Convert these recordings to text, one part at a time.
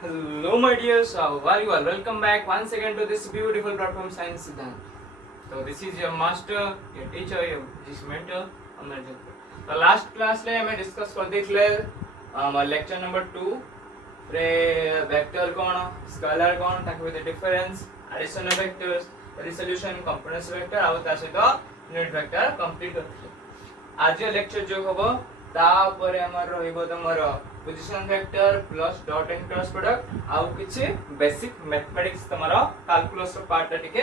Hello, my dears. How are you all? Welcome back once again to this beautiful platform, Science Siddhant. So this is your master, your teacher, your this mentor, Amarjit. तो last class रे हमें discuss कर देथिले lecture number 2 रे vector कोन scalar कोन ताके with difference addition of vectors resolution components vector आ ता सहित यूनिट वेक्टर कंप्लीट करथिले आज लेक्चर जो हबो ता ऊपर हमर रहइबो तमर position vector plus dot and cross product आउ किछि बेसिक मैथमेटिक्स तमरो कैलकुलस रो पार्ट टिके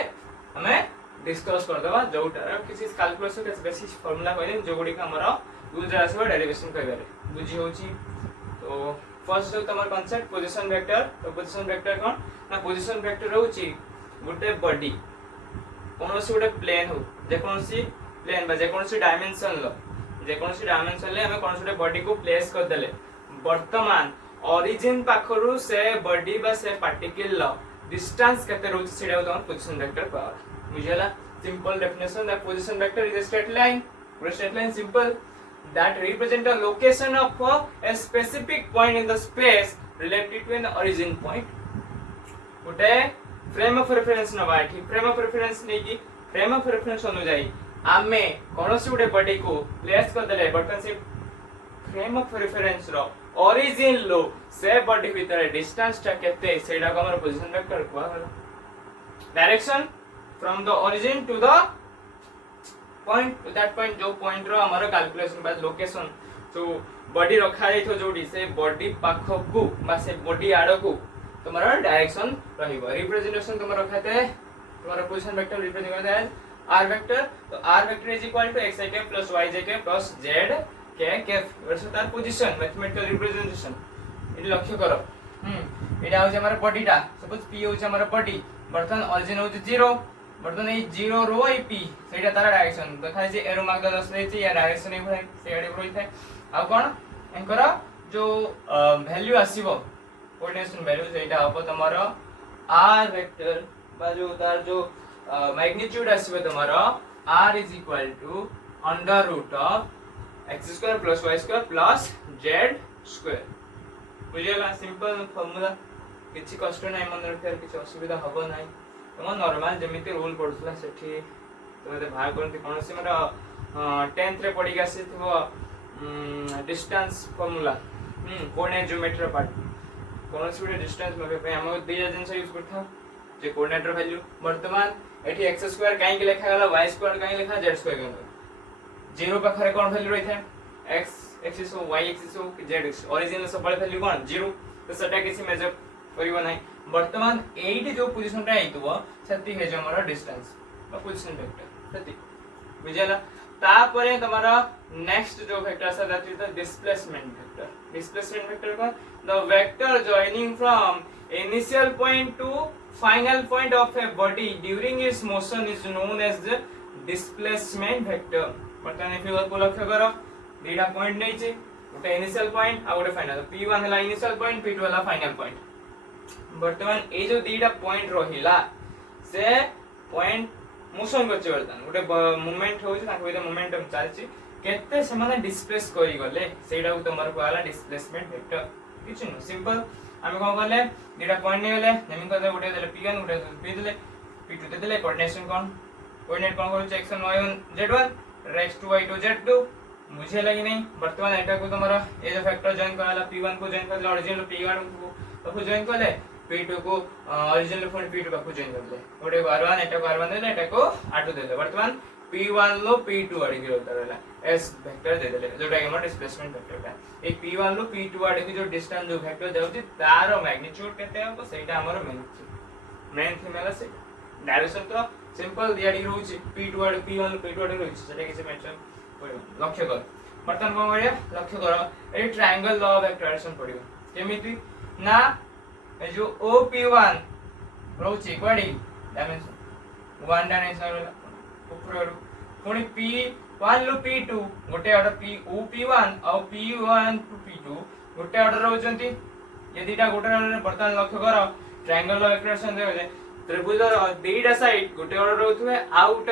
हमें डिस्कस कर देबा जोटा किछि कैलकुलस के बेसिक फार्मूला कहले जोगुडी का हमरो यूज आसबो डेरिवेशन कहबारे बुझी होची। तो फर्स्ट जो तमर कांसेप्ट पोजीशन वेक्टर। तो पोजीशन वेक्टर कोन ना पोजीशन वेक्टर होची गुटे बॉडी कोनोसी गुटे प्लेन हो जे कोनोसी प्लेन बा जे कोनोसी डायमेंशन लो जे कोनोसी डायमेंशन ले हमें कोनोसी गुटे बॉडी को प्लेस कर देले वर्तमान ओरिजिन पाखरु से बॉडी बा से पार्टिकल लो डिस्टेंस केते रहउछ सेडा तमर पोजीशन वेक्टर पावर बुझला। Simple definition that position vector is a straight line simple that represent a location of a specific point in the space related to an origin point. उटे frame of reference नबा एठी frame of reference नै कि frame of reference अनुसार आमे कोनोसी उडे body को place कर देले बटन से फ्रेम ऑफ रेफरेंस रो ओरिजिन लो से बॉडी भीतर डिस्टेंस टा केते सेडा को हमर पोजीशन वेक्टर कहवा direction from the origin to the point to that point जो point रो हमर कैलकुलेशन बा लोकेशन तो बॉडी रखा जाई थो जोडी से बॉडी पाखो को बा से बॉडी आडो को तुम्हारा डायरेक्शन रहिबो रिप्रेजेंटेशन तुम्हारा रखाते तुम्हारा पोजीशन वेक्टर रिप्रेजेंट करता है r वेक्टर। तो r vector is equal to xi k plus yj k plus z k वर्सेस तार पोजीशन मैथमेटिकल रिप्रेजेंटेशन इडी लक्ष्य करो एटा हो हमर बॉडीटा सपोज p हो हमर बॉडी बर्तन ओरिजिन हो 0 बर्तन ए 0 रो ए p सेटा तार डायरेक्शन देखा जे एरो मार्क दस रही या डायरेक्शन ए भई सेडी रही थाए आ कोन एंकर जो वैल्यू आसीबो कोऑर्डिनेशन वैल्यू सेटा हो तमरो r वेक्टर बा जो तार जो मैग्नीट्यूड आसीबो तमरो r is equal to under root of x square plus y square plus z square बुझियला सिंपल फार्मूला किछि कष्ट नै मन रखियार किछि असुविधा हबो नै तम नॉर्मल जेमिति रूल पडुसला सेठी तो एते भाग करते कोनोसी मरा 10th रे पडी गासी थबो distance formula coordinate geometry part कोनोसी बडे डिस्टेंस मगे पे हम दिया जिंस यूज करथा जे कोऑर्डिनेट रो वैल्यू वर्तमान एठी x स्क्वायर काई के लिखा गला y स्क्वायर काई लिखा z स्क्वायर गला 0 पाखरे कोन वैल्यू रही था x एक्सिस हो y एक्सिस हो z एक्सिस ओरिजिन सब बड़े वैल्यू कोन 0 तो सेटा किसी मेजर करिवो नै वर्तमान 8 जो पोजीशन रे आइतबो सेति हे जो हमर डिस्टेंस बा पोजीशन वेक्टर सेति बुझला। तापरे तमारा नेक्स्ट जो वेक्टर से that is the displacement vector का the vector joining from initial point to final point of a body during its motion is known as the displacement vector. वर्तमान figure को लक्ष्य करो दीटा पॉइंट नै छै गोटे इनिशियल पॉइंट आ गोटे फाइनल p1 हला इनिशियल पॉइंट p2 हला फाइनल पॉइंट। वर्तमान ए जो दीटा पॉइंट रहिला से पॉइंट मोशन करछ वर्तमान गोटे मूवमेंट होछ ताको विद मोमेंटम चलछि केते समान डिस्प्लेस करि गले सेडा को तमर कहला डिस्प्लेसमेंट वेक्टर किछ न सिंपल हम कोन करले दीटा पॉइंट नै गले नेमिंग कर गोटे देले p1 गोटे p देले p2 दे देले कोऑर्डिनेशन कोऑर्डिनेट कोन करू x1 y1 z1 racks to y2 z2 मुझे लगी नहीं वर्तमान एटा को तमरा ए जो फैक्टर जॉइन कराला p1 को जॉइन करले ओरिजिनल p1 को जॉइन करले p2 को ओरिजिनल फॉर्म p2 को जॉइन करले ओटे r1 एटा को r1 देले एटा को r2 देले वर्तमान p1 लो p2 आडी के होता रहला s वेक्टर दे देले जोटा कि हमर डिस्प्लेसमेंट वेक्टर बा ए p1 लो p2 आडी के जो डिस्टेंस जो वेक्टर जाउची तार मैग्नीट्यूड केते हो सेटा हमर मेन थीमेला से डायरेक्शन तो सिंपल दियाडी रहउची p2 आडी p1 लो p2 आडी रहउची सेटा किसी मेंशन करियो लक्ष्य कर वर्तमान कोन करिया लक्ष्य करो ए ट्रायंगल लॉ ऑफ एक्सट्रैक्शन पडियो केमिति ना ए जो OP1 रोची कोडी डायमेंशन 1 डायमेंशन ऊपर कोनी P1 लो P2 गोटे ऑर्डर P OP1 और P1 टू P2 गोटे ऑर्डर रहउचंती यदिटा गोटे ऑर्डर वर्तमान लक्ष्य करो ट्रायंगल ऑफ एक्सट्रैक्शन देबे त्रिभुज दीटा साइड गोटे ऑर्डर रहउथवे आउट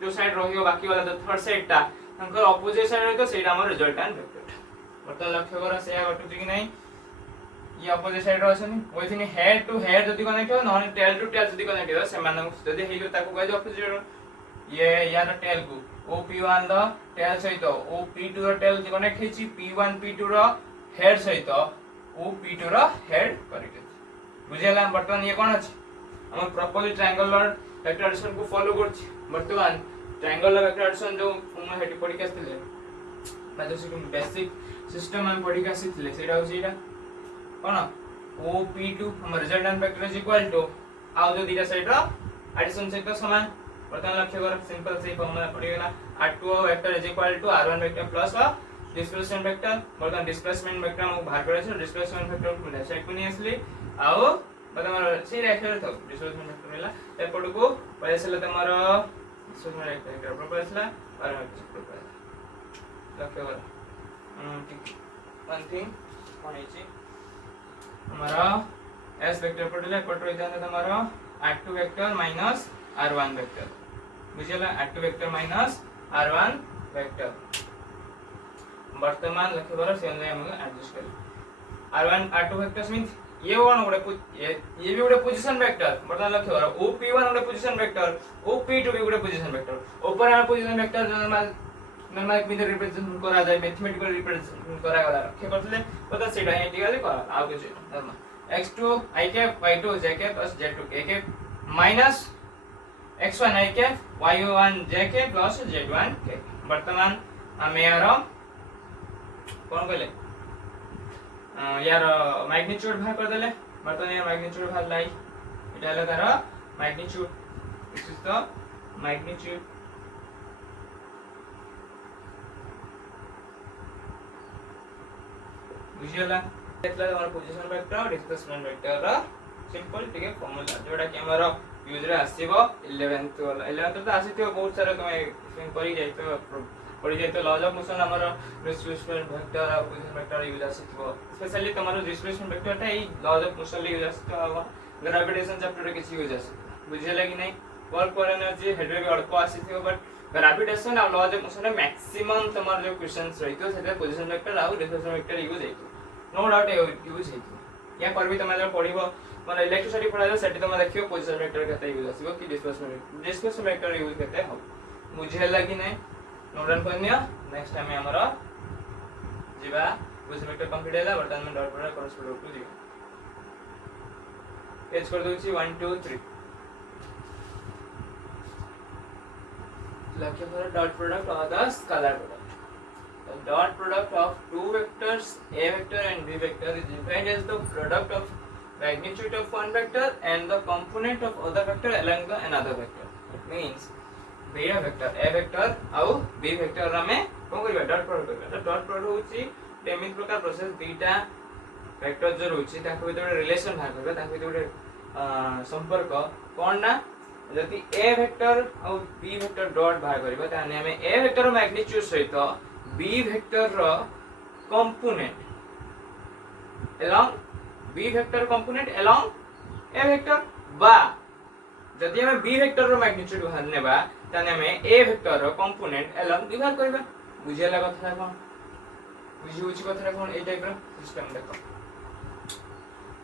जो साइड रहियो बाकी वाला तो थर्ड साइड ता तंकर ऑपोजिट साइड रहितो सेटा हमर रिजल्टेंट वेक्टर वर्तमान लक्ष्य करो से घटुची कि नै ये अपोजिट साइड रो अछनी बोलथिनी हेड टू हेड जदी कनेक्ट हो नॉन टेल टू टेल जदी कनेक्ट हो से मानन जदी हेइ ताको कहै अपोजिट ये यार टेल को OP1 द टेल सहित OP2 रो टेल कनेक्ट हेची P1 P2 रो हेड सहित OP2 रो हेड कनेक्ट बुझेला बर्तमान ये कोन अछि हम प्रॉपर्ली ट्रायंगुलर वेक्टर एडिशन को फॉलो करछि बर्तमान ट्रायंगुलर वेक्टर एडिशन जो हम हेटी पढि के आस्थिले मतलब बेसिक सिस्टम हम पढि के आस्थिले सेटा हो सेटा कोन OP2 हम resultant vector is equal to आउ जो दीटा साइड रो एडिशन सहित समान बर्तमान लक्ष्य कर सिंपल से फॉर्मूला पडिगला R2 vector is equal to R1 vector plus displacement vector बर्तमान डिस्प्लेसमेंट वेक्टर हम बाहर करे छै डिस्प्लेसमेंट वेक्टर को लेफ्ट साइड को नि आसली आउ बर्तमान से रेक्टर था डिस्प्लेसमेंट वेक्टर मिला एपड को पयसले तमरो डिस्प्लेसमेंट वेक्टर प्रॉपर असला और प्रॉपर लक्ष्य कर ठीक वन थिंग कोन है हमारा s वेक्टर पड़ले पट रही था हमारा r2 vector minus r1 vector बुझिला r2 vector minus r1 vector वर्तमान लक्ष्य करो से हम एडजस्ट कर r1 r2 वेक्टर्स मींस ये वन गोटे ये भी गोटे पोजीशन वेक्टर वर्तमान लक्ष्य करो OP1 गोटे पोजीशन वेक्टर OP2 भी गोटे पोजीशन वेक्टर ऊपर आ पोजीशन वेक्टर नॉर्मल में रिप्रेजेंट करा जाय मैथमेटिकल रिप्रेजेंट करा गला लक्ष्य करथले पता सेटा इंटीग्रल करा आ कुछ normal x2 i cap y2 j cap plus z2 k cap minus x1 i cap y1 j cap plus z1 k वर्तमान हम यार कोन कहले यार मैग्नीट्यूड बाहर कर देले वर्तमान यार मैग्नीट्यूड बाहर लाई इटा हला तार magnitude this is the magnitude बुझियला एतला हमर पोजीशन वेक्टर और डिस्प्लेसमेंट वेक्टर रा सिंपल ठीक है फार्मूला जोडा कि हमर यूज रे आसीबो 11th वाला 11th तो आसीथियो बहुत सारा तमे स्विम करी जाय तो पड़ी जाय तो लॉज ऑफ मोशन हमर डिस्प्लेसमेंट वेक्टर और पोजीशन वेक्टर यूज आसीथियो स्पेशली तमरो डिस्प्लेसमेंट वेक्टर ता ई लॉज ऑफ मोशन ले यूज आसीथियो ग्रेविटेशन चैप्टर रे किछि यूज आसीथियो बुझियला कि नै वर्क फॉर एनर्जी हेड रे अल्प आसीथियो बट ग्रेविटेशन और लॉज ऑफ मोशन रे मैक्सिमम तमर जो क्वेश्चंस रहितो सेटा पोजीशन वेक्टर और डिस्प्लेसमेंट वेक्टर यूज हेतो नो डाउट यूज हेतो या पर भी तमे जब पढिबो माने इलेक्ट्रिसिटी पढाइलो सेठी तमे देखियो पोजीशन वेक्टर केते यूज आसीबो कि डिस्प्लेसमेंट वेक्टर यूज केते हो मुझे लगी नै नोडन पन्या नेक्स्ट टाइम हमरा जीवा पोजीशन वेक्टर कंप्लीट हैला वर्तमान में डॉट प्रोडक्ट कॉरस्पोंड टू जीवा एच कर दोछि 1 2 3 लक्ष्य फॉर डॉट प्रोडक्ट और the scalar product the dot product of two vectors a vector and b vector is defined as the product of magnitude of one vector and the component of other vector along the another vector. It means बेया vector a vector आउ b vector रा में कोन करबा dot product करबा तो dot product होची Deming प्रकार process beta vector जो होची ताको भीतर रिलेशन बाहर करबा ताको भीतर संपर्क कोन ना जति a वेक्टर आउ b वेक्टर डॉट बाहर करबा ताने हमें a वेक्टर रो मैग्नीट्यूड सहित b वेक्टर रो component along b vector component along a vector बा जदि हम b वेक्टर रो मैग्नीट्यूड बाहर नेबा तने हमें a वेक्टर रो कंपोनेंट along बाहर करबा बुझियला कथा कोन बुझि होछि कथा कोन ए टाइप रो सिस्टम देखो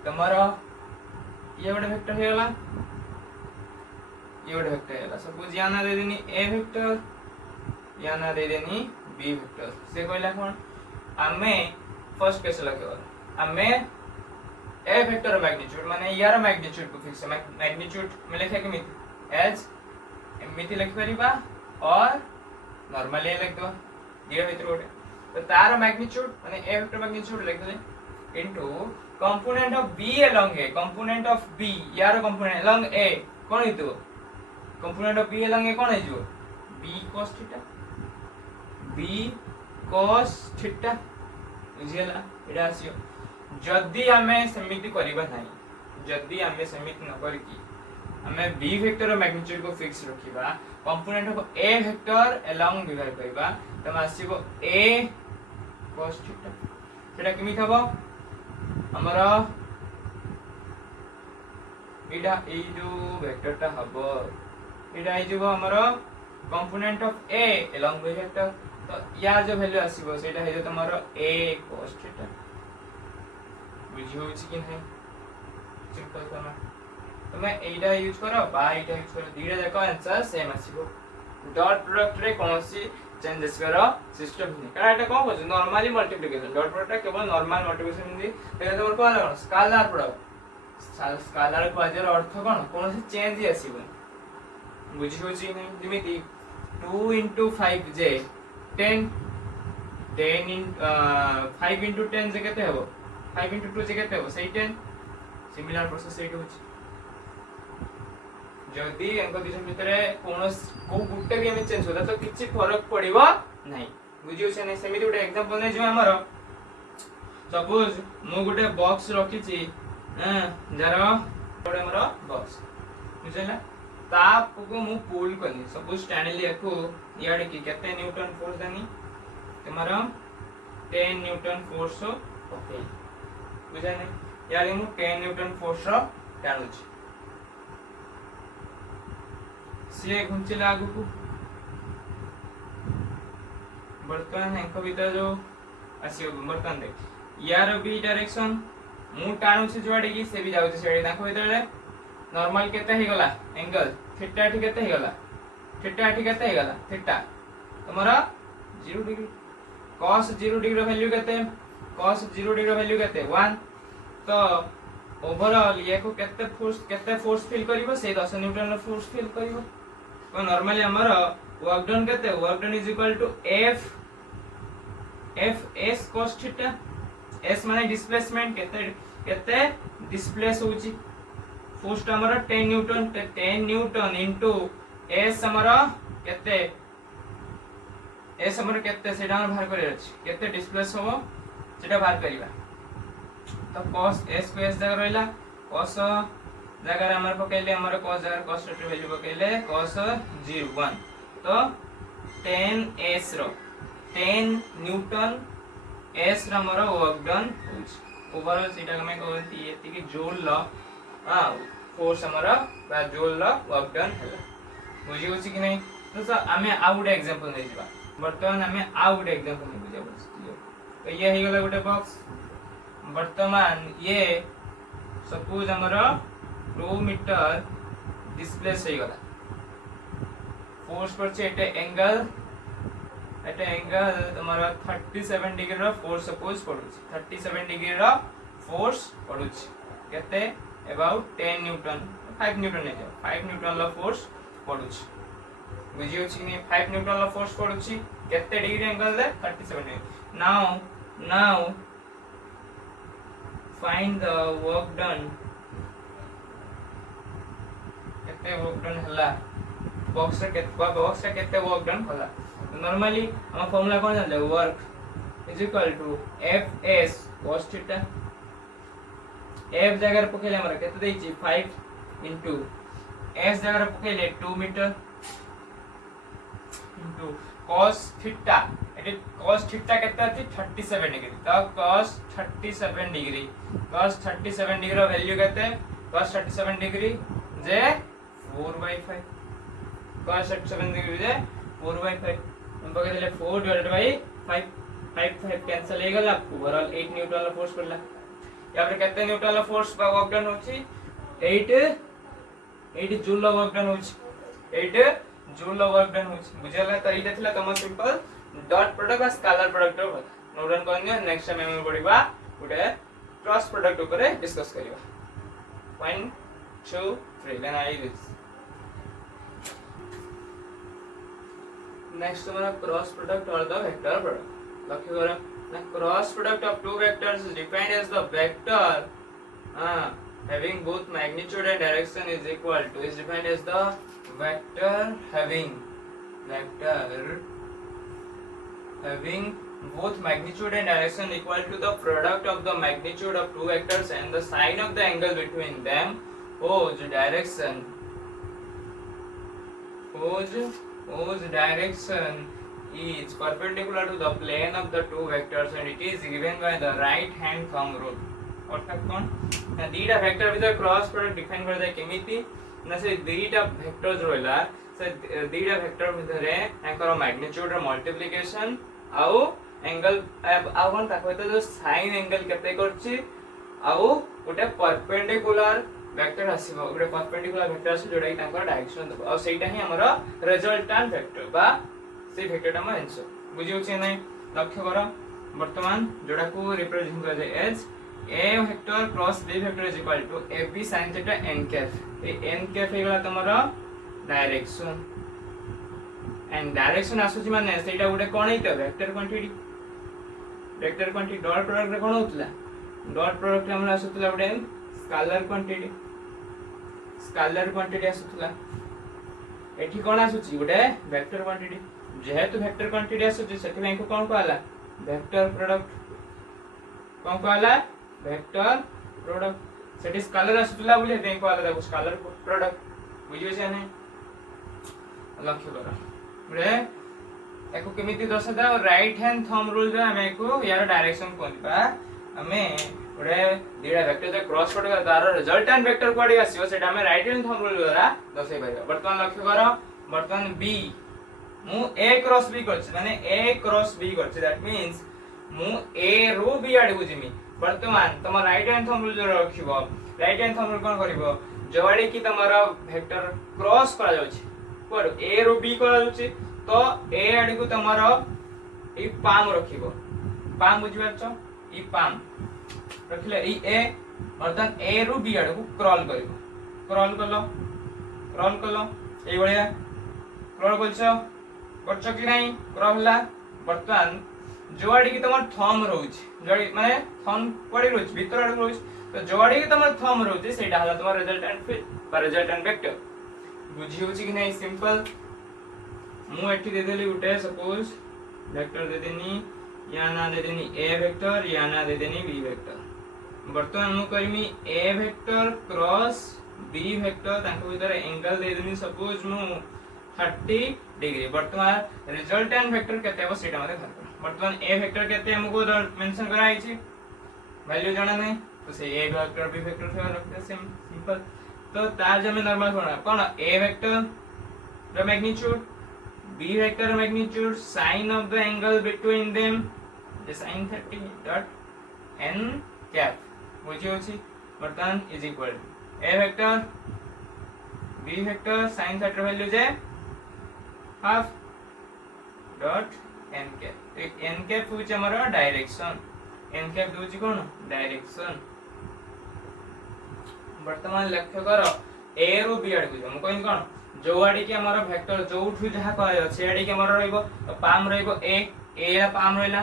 तमारा ये बडे वेक्टर हेला ये बडे वेक्टर हेला सपोज याना दे देनी a वेक्टर याना दे देनी b वेक्टर से कहला कोन हमें फर्स्ट कैसे लगे हमें a वेक्टर मैग्नीट्यूड माने यार मैग्नीट्यूड को फिक्स मैग्नीट्यूड में लिखे कि एज एमिति लिख परिबा और नॉर्मली लिख दो दिया भीतर गोटे तो तार मैग्नीट्यूड माने a वेक्टर मैग्नीट्यूड लिख दे into component of b along a component of b यार कंपोनेंट along a कोन हितो component of b along a कोन है जो b cos theta b cos theta बुझियला एडा आसियो जदी हमें समिति करबा नाही जदी हमें समिति न करकी हमें b वेक्टर और मैग्नीट्यूड को फिक्स रखिबा component of a vector along divide करबा तम आसीबो a cos थीटा सेटा किमि थबो हमरा एडा ए जो वेक्टरटा हबो एडा ए जो हमरा component of a along b vector तो यार जो वैल्यू आसीबो सेटा हे जो तमरो a cos थीटा बुझी होछि कि नहीं सिंपल करना तुम एटा यूज करो बा एटा यूज करो दीटा देखो आंसर सेम आसीबो डॉट प्रोडक्ट रे कोनोसी चेंजेस करो सिस्टम नहीं कारण एटा कोन होछ नॉर्मली मल्टीप्लिकेशन डॉट प्रोडक्ट केवल नॉर्मल मल्टीप्लिकेशन दी देखा तोर कोन लागो स्केलर प्रोडक्ट स्केलर को आजर अर्थ कोन कोनोसी चेंज ही आसीबो बुझी होछि नहीं जेमिति 2 into 5 जे 10 10 in 5 into 10 जे केते हेबो 5 into 2 जे केते हेबो सेही 10 सिमिलर प्रोसेस एटा होछि जदि एंको दिस भितरे कोनोस को गुटे भी हम चेंज होता तो किछि फरक पड़िबो नाही बुझियो से नै सेमिति गुटे एग्जांपल नै जो हमर सपोज मु गुटे बॉक्स रखी छी जरा गोटे हमर बॉक्स बुझला तापको मु पुल करनी सपोज स्टैंडली को याड की केते न्यूटन फोर्स देनी तमरा 10 न्यूटन फोर्स ओके बुझा नै यार मु 10 न्यूटन फोर्स रो टाणु छी से घुंचिला आगु को बर्तन एंको भीतर जो आसी बर्तन देख यार भी डायरेक्शन मु टाणु छी जोडी की से भी जाउ छी सेडी ताको भीतर नॉर्मल केते हे गला एंगल थीटा ठीक केते हे गला थीटा ठीक केते हे गला थीटा तमरा 0 डिग्री cos 0 डिग्री वैल्यू केते cos 0 डिग्री वैल्यू केते 1 तो ओवरऑल ये को केते फोर्स फील करिवो से 10 न्यूटन रो फोर्स फील करिवो तो नॉर्मली हमर वर्क डन केते work done is equal to f s cos theta s माने डिस्प्लेसमेंट केते डिस्प्लेस होची फोर्स हमर 10 न्यूटन इनटू s हमर केते s हमर केते सेटा हम बाहर करे अछि केते डिस्प्लेस होबो सेटा बाहर करिवा तो cos s को s जगह रहला cos जगह हमर पकेले हमर cos जगह cos रो वैल्यू पकेले cos 01 तो 10s रो 10 न्यूटन s रो हमर वर्क डन होछ ओवरऑल सेटा हम कहती एति कि जूल ल फोर्स हमर बा जूल ल वर्क डन हला बुझी होछि कि नहीं तो सर हमें आउट एग्जांपल नै दिबा वर्तमान हमें आउट एग्जांपल नै बुझा पड़छ तो ये हे गेला गोटे बॉक्स वर्तमान ये सपोज हमर 2 मीटर डिस्प्लेस हे गला फोर्स पर छे एटे एंगल हमर 37 डिग्री रो फोर्स सपोज पडुछ 37 डिग्री रो फोर्स पडुछ केते अबाउट 10 न्यूटन 5 न्यूटन नै 5 न्यूटन लो फोर्स पडुछ बुझियो छी नि 5 न्यूटन लो फोर्स पडुछ केते डिग्री एंगल ले 37 degree now find the work done केते वर्क डन हला बॉक्स रे केते वर्क डन हला नॉर्मली हम फार्मूला कोन जानले work is equal to fs cos theta f जगह रे पकेले हमरा केते देई छी 5 इनटू s जगह रे पकेले 2 मीटर इनटू cos थीटा एटी cos थीटा केते अछि 37 डिग्री तो cos 37 डिग्री रो वैल्यू केते cos 37 डिग्री जे 4/5 cos 37 डिग्री जे 4/5 हम पके देले 4 डिवाइडेड बाय 5 कैंसिल हे गला ओवरऑल 8 न्यूटन ला फोर्स पड़ला या फिर केते न्यूटन ला फोर्स बा वर्क डन होची 8 जूल ला वर्क डन होची 8 जूल ला वर्क डन होची बुझला त इटा थिला तम सिंपल डॉट प्रोडक्ट बा स्केलर प्रोडक्ट रो नोट डाउन करनियो नेक्स्ट टाइम हम पढिबा गुटे क्रॉस प्रोडक्ट ऊपर डिस्कस करिबा 1 2 3 देन आई दिस नेक्स्ट हमारा क्रॉस प्रोडक्ट और द वेक्टर प्रोडक्ट लक्ष्य करो the cross product of two vectors is defined as the vector having both magnitude and direction is equal to is defined as the vector having both magnitude and direction equal to the product of the magnitude of two vectors and the sine of the angle between them whose direction is perpendicular to the plane of the two vectors and it is given by the right hand thumb rule. অর্থাৎ কোন না দুইটা vector ভিতরে cross product define করে দেয় কেমিতি না সে দুইটা vectors রইলা সে দুইটা ভেক্টর ভিতরে এঙ্কর ম্যাগনিट्यूड ର মল্টিপ্লিকেশন ଆଉ एंगल ଆଉ কোন ତାକୁ ତ जो sin एंगल କେତେ करछि आउ गोटे परपेंडिकुलर वेक्टर आसीबो गोटे परपेंडिकुलर वेक्टर आसी जोडा कि तांकर डायरेक्शन दबो आ सेटा ही हमर रिजल्टेंट वेक्टर बा से वेक्टर हम आंसर बुझियो छै नै लक्ष्य करो वर्तमान जोडा को रिप्रेजेंट कर जाय as a vector cross b vector is equal to ab sin theta n cap ए n कैप हे गला तमरो डायरेक्शन एंड डायरेक्शन आसु छी माने सेटा गोटे कोन हेतो वेक्टर क्वांटिटी डॉट प्रोडक्ट रे कोन होतला डॉट प्रोडक्ट हमला आसुतला गोटे स्केलर क्वांटिटी आसुतला एठी कोन आसु छी गोटे वेक्टर क्वांटिटी जेहेतु वेक्टर क्वांटिटी आसु छी सेति में को कोन कहला वेक्टर प्रोडक्ट कोन कहला वेक्टर प्रोडक्ट सेटी स्केलर आसुतला बुझे देन कहला ताको स्केलर प्रोडक्ट बुझियो छै नै लक्ष्य करो रे एको केमिति दर्शादा राइट हैंड थंब रूल रे हमें को यार डायरेक्शन कोनबा हमें ओडे दीडा वेक्टर जे क्रॉस प्रोडक्ट तार रिजल्टेंट वेक्टर कोडी आसीबो सेटा हमें राइट हैंड थंब रूल द्वारा दर्शाइ परिबा वर्तमान लक्ष्य करो वर्तमान b मु a क्रॉस b करछि माने a क्रॉस b करछि दैट मींस मु a रो b आडे बुझिमी वर्तमान तम राइट हैंड थंब रूल जो रखिबो राइट हैंड थंब रूल कोन करिवो जोवाडी की तमरा वेक्टर क्रॉस करा जाउछि कोड a रो b करा जाउछि तो a आडे को तमरा ई पाम रखिबो पाम बुझिबाचो ई पाम रखले ई a वर्तमान a रो b आडे को क्रॉल करिवो क्रॉल कलो एई बळिया क्रॉल करछो कि नहीं क्रॉल ला वर्तमान जोआडी की तमर थंब रहउछि जोडी माने थंब पडी रहउछि भीतर आडे रहउछि तो जोआडी की तमर थंब रहउछि सेटा हला तमर रिजल्टेंट फिट बा रिजल्टेंट वेक्टर बुझी होछि कि नहीं सिंपल मु एठी दे देली उटे सपोज वेक्टर दे देनी या ना दे देनी a वेक्टर या ना दे देनी b वेक्टर वर्तमान मु करमी a vector cross b vector ताको भीतर एंगल दे देनी सपोज मु 30 डिग्री वर्तमान रिजल्टेंट वेक्टर केते हो सेटा मते धर वर्तमान a वेक्टर केते हमको मेंशन करा आइछि वैल्यू जाना नहीं तो से a वेक्टर b वेक्टर से रखते सिंपल तो तार जे में नॉर्मल होना कोन a vector the magnitude b vector magnitude sine of the angle between them the sin 30 dot n cap बुझी होछि वर्तमान is equal a vector b vector sin 30 value जे half dot n cap n cap होछि हमर direction n cap दोछि कोन direction वर्तमान लक्ष्य करो a रो b आडे को हम कोइन कोन जो आडे के हमर वेक्टर जोठु जहा कहय छै आडे के हमर रहइबो पाम रहइबो a ला पाम रहइला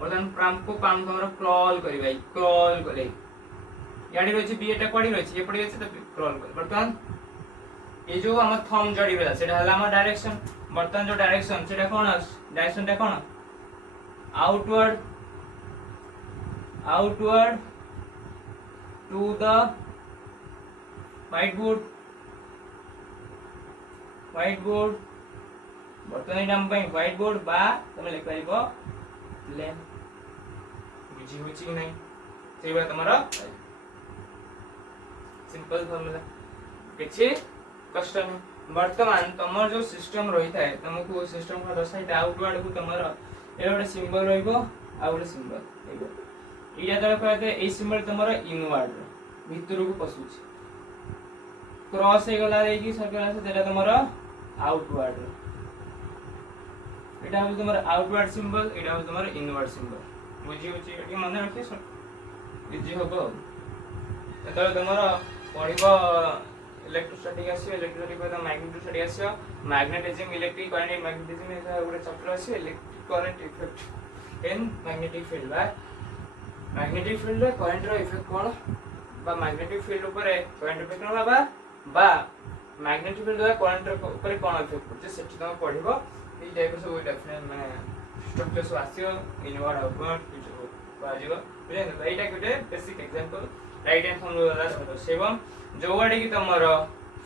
वर्तमान पाम को हमर क्रॉल करबै क्रॉल करे याडी रहछि b एटा कोडी रहछि ए पडी अछि त क्रॉल कर वर्तमान ए जो हमर थंब जडी रहला सेटा हला हमर डायरेक्शन वर्तमान जो डायरेक्शन सेटा कोन डायरेक्शन टा कोन outward to the white board वर्तमान एटा हम पई व्हाइट बोर्ड बा तमे लिख पाइबो प्लेन बुझी होछि कि नै सेबा तमरा सिंपल फार्मूला किछि कष्ट नहीं वर्तमान तमर जो सिस्टम रही था तुमको सिस्टम का दर्शाई आउटवर्ड को तमर ए गोटे सिंबल रहइबो आ गोटे सिंबल एगो इया दर कहते ए सिंबल तमर इनवर्ड भीतर को पसुछि क्रॉस हे गला रे की सर्कल से जेटा तमर आउटवर्ड एटा हो तमर आउटवर्ड सिंबल एटा हो तमर इनवर्ड सिंबल बुझी होछि एटी मन रखि इजी होबो एतले तमर पढिबो इलेक्ट्रोस्टैटिक आसी इलेक्ट्रोस्टैटिक पर मैग्नेटिक स्टडी आसी magnetism electric current in magnetism एटा गोटे चैप्टर आसी electric current effect in magnetic field बा मैग्नेटिक फील्ड रे करंट रो इफेक्ट कोन बा मैग्नेटिक फील्ड ऊपर करंट इफेक्ट कोन बा मैग्नेटिक फील्ड द्वारा करंट ऊपर कोन इफेक्ट पड़छ सेठी तुम पढिबो ई टाइप से डेफिनेट माने स्ट्रक्चर सो आसीओ इनवर्ड आउटवर्ड कुछ बाजिबो बुझे न एटा गोटे basic example right hand thumb द्वारा सेवम जोवाडी की तमरो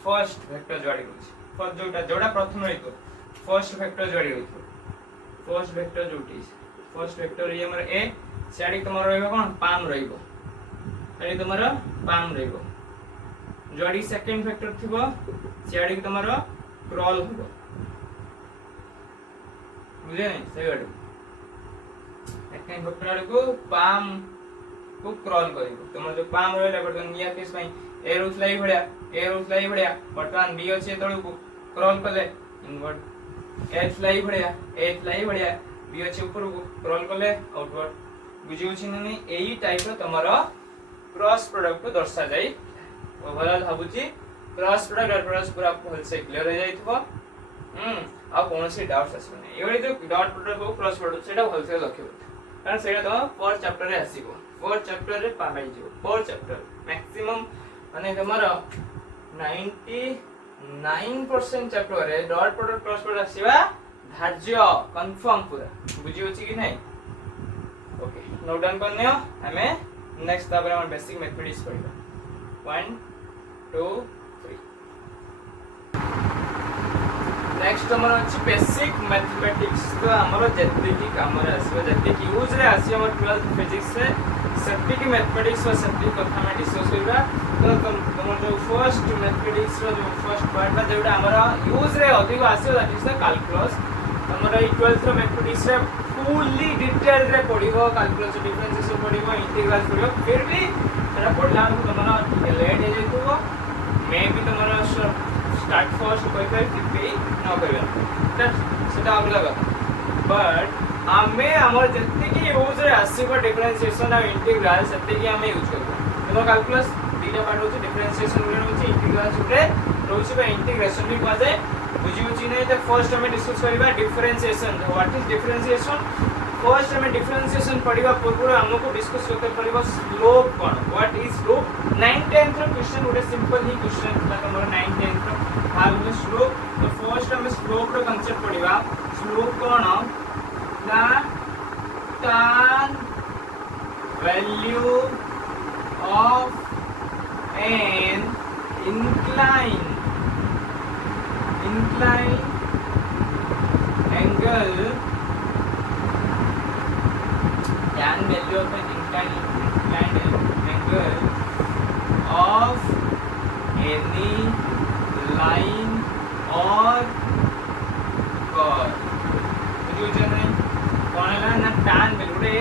फर्स्ट वेक्टर जोड़ी होछि फर्स्ट जोड़ा प्रथम रहितो फर्स्ट वेक्टर जोड़ी होइतो फर्स्ट वेक्टर जोटी फर्स्ट वेक्टर ये हमर ए साडी तमरो रहइबो कोन पाम रहइबो एडी तमरो पाम रहइबो जोड़ी सेकंड वेक्टर थिबो साडी की तमरो क्रॉल होबो बुझे नै सेगड सेकंड वेक्टर को पाम को क्रॉल करिवो तमर जो पाम रहला बटन या केस पई ए रोज लाई भड़िया बटन बी अछि तळु को क्रॉल कले इनवर्ट एच लाई भड़िया बी अछि ऊपर को क्रॉल कले आउटवर्ड बुझियो छी नै एई टाइप रो तमर क्रॉस प्रोडक्ट को दर्शा जाई ओवरऑल भाबुची क्रॉस प्रोडक्ट डॉट प्रोडक्ट पूरा होल से क्लियर हो जाइथबो आ कोनोसी डाउट्स आसबने एवरे जो डॉट प्रोडक्ट को क्रॉस प्रोडक्ट सेटा होल से लखिबो कारण सेटा तो पर चैप्टर रे आसीबो पर चैप्टर रे पाबाई जिवो पर चैप्टर मैक्सिमम माने तमरो 99% चैप्टर रे डॉट प्रोडक्ट क्रॉस प्रोडक्ट आसीबा धार्य कंफर्म पूरा बुझियो छी कि नै ओके नोट डाउन करनियो हमें नेक्स्ट तापर हम बेसिक मैथमेटिक्स पढ़िबा 1 2 3 नेक्स्ट हमर अछि बेसिक मैथमेटिक्स तो हमर जत्ते की काम रे आसीबा जत्ते की यूज रे आसी हमर 12th फिजिक्स से सेफ्टी की मैथमेटिक्स और सेफ्टी कथा में डिस्कस करबा तो हमर जो फर्स्ट मैथमेटिक्स रो जो फर्स्ट पार्ट बा जेटा हमर यूज रे अधिक आसी दैट इज द कैलकुलस हमर 12th रो मैथमेटिक्स रे फुल्ली डिटेल रे पढिबो कैलकुलस डिफरेंशिएशन पढिबो इंटीग्रल पढिबो फिर भी सेटा पढला हमर लेट हे जेतुबो मे भी तमरा स्टार्ट फर्स्ट कोई फिर न करबा सेटा अगला बात बट हमें हमर जत्ते की यूज रे आसीबो डिफरेंशिएशन और इंटीग्रल सेते की हमें यूज करबो देखो कैलकुलस दीटा पार्ट होची डिफरेंशिएशन रे होची इंटीग्रल रे रोची बा इंटीग्रेशन भी कह जाए बुझियो छी नै त फर्स्ट हमें डिस्कस करबा differentiation what is differentiation first हमें डिफरेंशिएशन पढ़िबा पूर्व हमको डिस्कस करते पड़िबो स्लोप कोन व्हाट इज स्लोप 9 10th रो क्वेश्चन उडे सिंपल ही क्वेश्चन था हमर 9 10th रो हाल में स्लोप तो फर्स्ट हमें स्लोप रो कांसेप्ट पढ़िबा स्लोप कोन the tan value of an incline angle tan value of an inclined angle of any line or curve बुझियो नै कोन है ना tan value उडे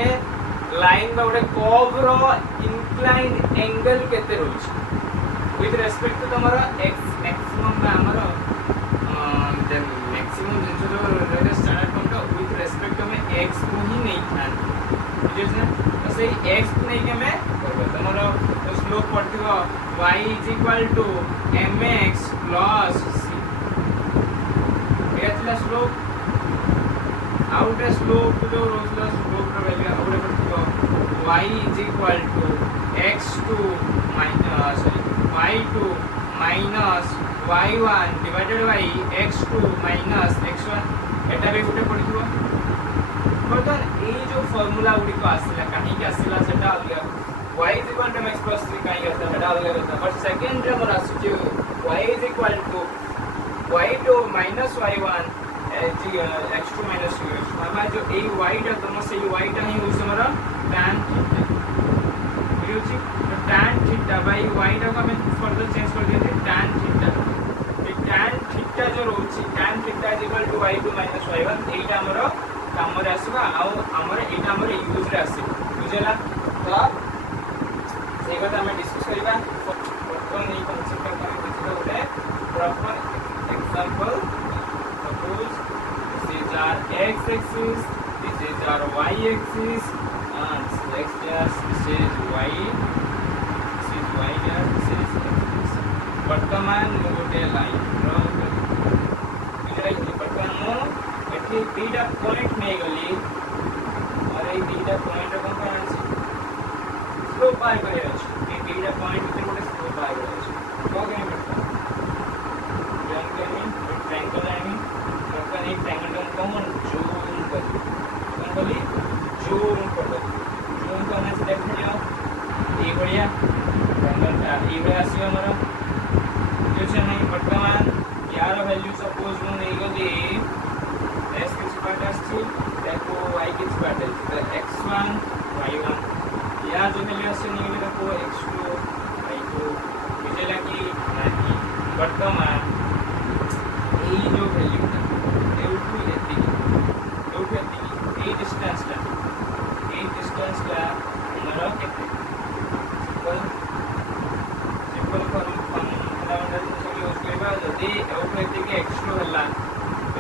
लाइन बा उडे कर्व रो इंक्लाइंड एंगल केते रहउछ विथ रेस्पेक्ट टू तमरा x मैक्सिमम बा हमर देन मैक्सिमम जिंस जो रेट स्टैंडर्ड फॉर्म का विथ रेस्पेक्ट में x को ही नहीं थान बुझियो छै तो सही x को नहीं के मैं करबो तमरा स्लोप पड़थिबो y mx c एतला स्लोप आउट स्लोप जो रोजला स्लोप रो वैल्यू आउट पड़थिबो y x2 y2 minus y1 divided by x2 minus x1 एटा भी गुटे पड़थिबो बर्तन ए जो फार्मूला गुडी को आसिला काहे के आसिला सेटा अलग y mx plus 3 काहे के आसिला सेटा अलग होता बट सेकंड रे हमर आसुची y y2 minus y1 x2 minus x मामा जो ए y टा तम से y टा ही उस हमरा tan थीटा बुझियो तो tan थीटा बाय y टा को हमें फर्दर चेंज कर देते tan थीटा ए tan थीटा जो रहउची tan थीटा = y2 - y1 एटा हमरो काम रे आसीबा आ हमर एटा हमर यूज रे आसी बुझला तो से কথা हम डिस्कस करबा प्रथम ई कांसेप्ट का बुझिलो उठे proper example suppose this is our x axis this is our y axis and next this is y here this is x वर्तमान गोटे लाइन ड्रा करी वर्तमान मो एठी बीटा पॉइंट नै गली और ए बीटा पॉइंट को कोन अछि स्लोप बाय करे अछि ए बीटा पॉइंट के गोटे स्लोप बाय करे अछि तो के पड़ता ट्रायंगल लाइन वर्तमान एक ट्रायंगल कॉमन जूम करी जूम करने से देख लियो ए बढ़िया ट्रायंगल था ए बे आसी हमरा जो नहीं वर्तमान यार वैल्यू सपोज मु नहीं गली s किस पार्ट आछि देखो y किस पार्ट है तो x1 y1 या जो वैल्यू आछि नहीं गली देखो x2 y2 बुझेला कि नहीं वर्तमान ए जो वैल्यू था एउठू एती ए डिस्टेंस ला हमरा केते सिंपल फंडामेंटल जिनिस यूज करबा जदी एउठो एतिके x2 हला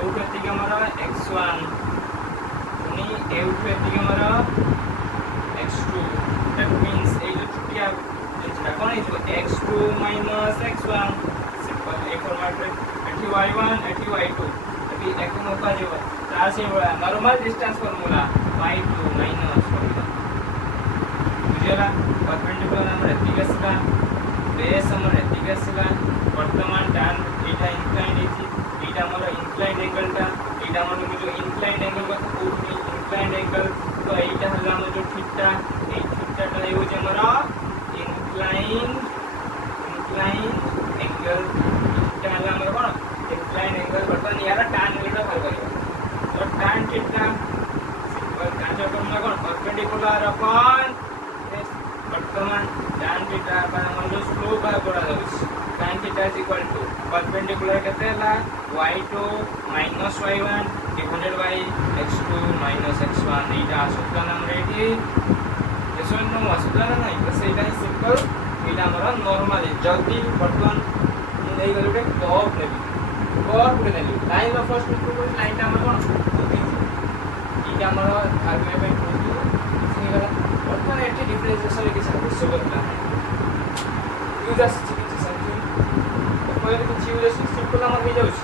एउठो एतिके हमर x1 पुनी एउठो एतिके हमर x2 that means ए जो छुटिया जिनिसटा कोन हिजो x2 x1 सिंपल ए फॉर्मेट रे एठी y1 एठी y2 अभी एक मौका जेबा तार से नॉर्मल डिस्टेंस फार्मूला y2 बुझेला परपेंडिकुलर हमर एतिके असला बेस हमर एतिके असला वर्तमान tan एटा इंक्लाइंड एथि एटा हमर इंक्लाइंड एंगल टा एटा हमर जो इंक्लाइंड एंगल को पूरी इंक्लाइंड एंगल तो एटा हला हमर जो थीटा ए थीटा टा हो जे हमर इंक्लाइंड एंगल थीटा हला हमर कोन इंक्लाइंड एंगल वर्तमान यार tan एंगल टा बाहर करियो तो tan थीटा सिंपल tan जो फॉर्मूला कोन परपेंडिकुलर अपॉन वर्तमान tan थीटा पर हमर जो स्लोप है बड़ा जाउछ tan theta is equal to perpendicular केते हला y2 y1 divided by x2 x1 एटा सूत्र हमर एठी एसोन नो सूत्र ना तो सेटा सिंपल एटा हमर नॉर्मल जल्दी वर्तमान नै गले curve navy line of first equal line टा हमर कोन एटा हमर आगे में से गला वर्तमान एठी डिफरेंशिएशन लेके सब करना है यूज एस समथिंग पहले कुछ यूज एस सिंपल हमर हो जाउछ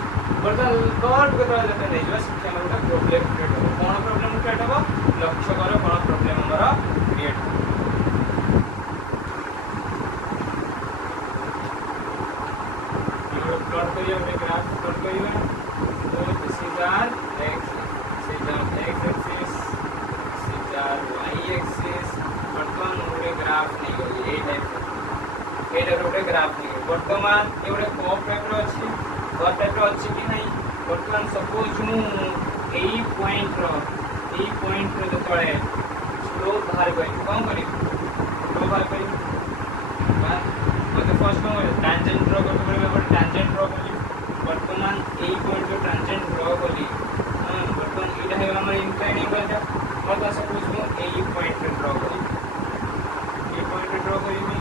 वर्तमान कर्व के तरह लेते नै जो से हमर प्रॉब्लम क्रिएट हो कोन प्रॉब्लम क्रिएट हो लक्ष्य करो कोन प्रॉब्लम हमर क्रिएट हो प्लॉट करियो एक ग्राफ प्लॉट करियो तो this is our x axis y axis वर्तमान गोटे ग्राफ नहीं गली ए टाइप गोटे ग्राफ नहीं वर्तमान ये गोटे कर्व टाइप रो अछि कर्व टाइप रो अछि कि नहीं वर्तमान सपोज मु एई पॉइंट रो तळे स्लोप बाहर करी कोन करी स्लोप बाहर करी मतलब फर्स्ट में टेंजेंट ड्रॉ करते पड़े टेंजेंट ड्रॉ करी वर्तमान एई पॉइंट जो टेंजेंट ड्रॉ करी वर्तमान एटा है हमर इंक्लाइन एंगल टा मतलब सपोज मु एई पॉइंट ड्रॉ करी में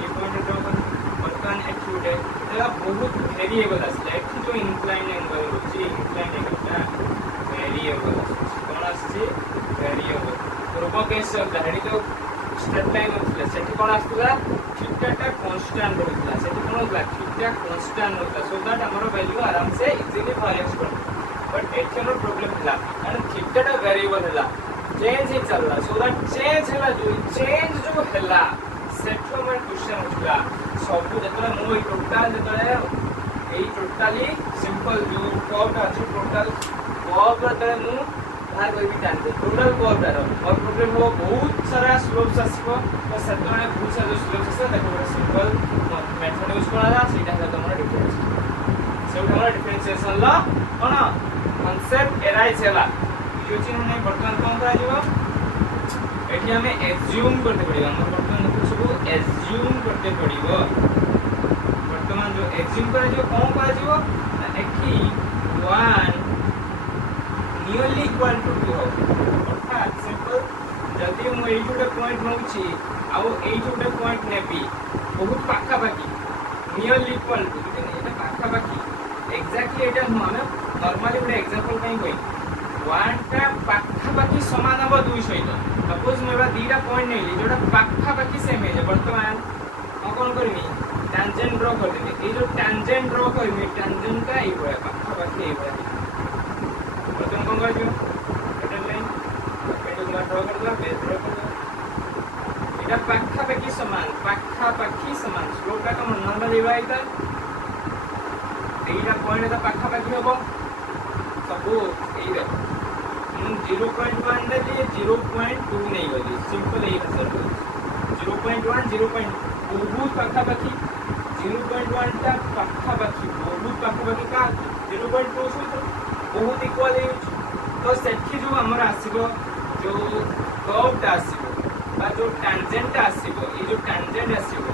ये पॉइंट ड्रॉ कर वर्तमान एक्यूट है एला बहुत वेरिएबल आछे एक्चुअली जो इंक्लाइन एंगल होची इंक्लाइन एंगल टा वेरिएबल कोन आछे वेरिएबल पूर्व केस गाड़ी तो स्ट्रेट लाइन होतला सेठी कोन आछला थीटा टा कांस्टेंट होतला सेठी कोन होतला थीटा कांस्टेंट होतला सो दैट हमर वैल्यू आराम से इजीली फाइंड कर बट एक्चुअल प्रॉब्लम हला कारण थीटा टा वेरिएबल हला चेंज ही चल रहा सो दैट चेंज हला जो चेंज जो हला सेटो में क्वेश्चन उठला सब जतला मो ई टोटल जतले ए टोटली सिंपल जो कर्व का अछि टोटल कर्व जतले मु बाहर करबी टांजे टोटल कर्व रा और प्रॉब्लम हो बहुत सारा स्लोप्स आसीबो तो सेटने बहुत सारा स्लोप्स आसे देखो सिंपल मेथड यूज करा सेटा हला तमरा डिफरेंस से हमरा डिफरेंशिएशन ला कोन कांसेप्ट एराइज हला जो चीज हमने वर्तमान कोन करा जीवो एठी हमें एज्यूम करते पड़िबा हम वर्तमान को सब एज्यूम करते पड़िबो वर्तमान जो एज्यूम करा जीवो कोन करा जीवो एठी 1 नियरली इक्वल टू 2 अर्थात सिंपल जदी हम एई जोटे पॉइंट नउची आउ एई जोटे पॉइंट नेबी बहुत पाखा पाखी नियरली इक्वल टू एटा पाखा पाखी एग्जैक्टली एटा हम नॉर्मली ଗୋଟେ एग्जांपल कहीं कोई 1 टा पाखा पाखी समान हो 2 सहित सपोज मेरा दीटा पॉइंट नहीं जोटा पाखा पाखी सेम है वर्तमान हम कोन करमी टेंजेंट ड्रॉ कर देबे ए जो टेंजेंट ड्रॉ करमी टेंजेंट का ई बड़ा पाखा पाखी ए बड़ा वर्तमान कोन कर दियो एटा लाइन पेंडुलम ड्रॉ कर दिया बेस ड्रॉ कर दिया एटा पाखा पाखी समान स्लोप का हम नॉर्मल डिवाइडर एटा पॉइंट ता पाखा पाखी होबो सब एई रे 0.1 दे लिए 0.2 नहीं गली सिंपल एई आंसर 0.1 0. बहुत पाखा पाखी 0.1 ता पाखा पाखी बहुत पाखा पाखी का 0.2 से बहुत इक्वल है तो सेठी जो हमर आसीबो जो कर्व ता आसीबो बा जो टेंजेंट आसीबो ए जो टेंजेंट आसीबो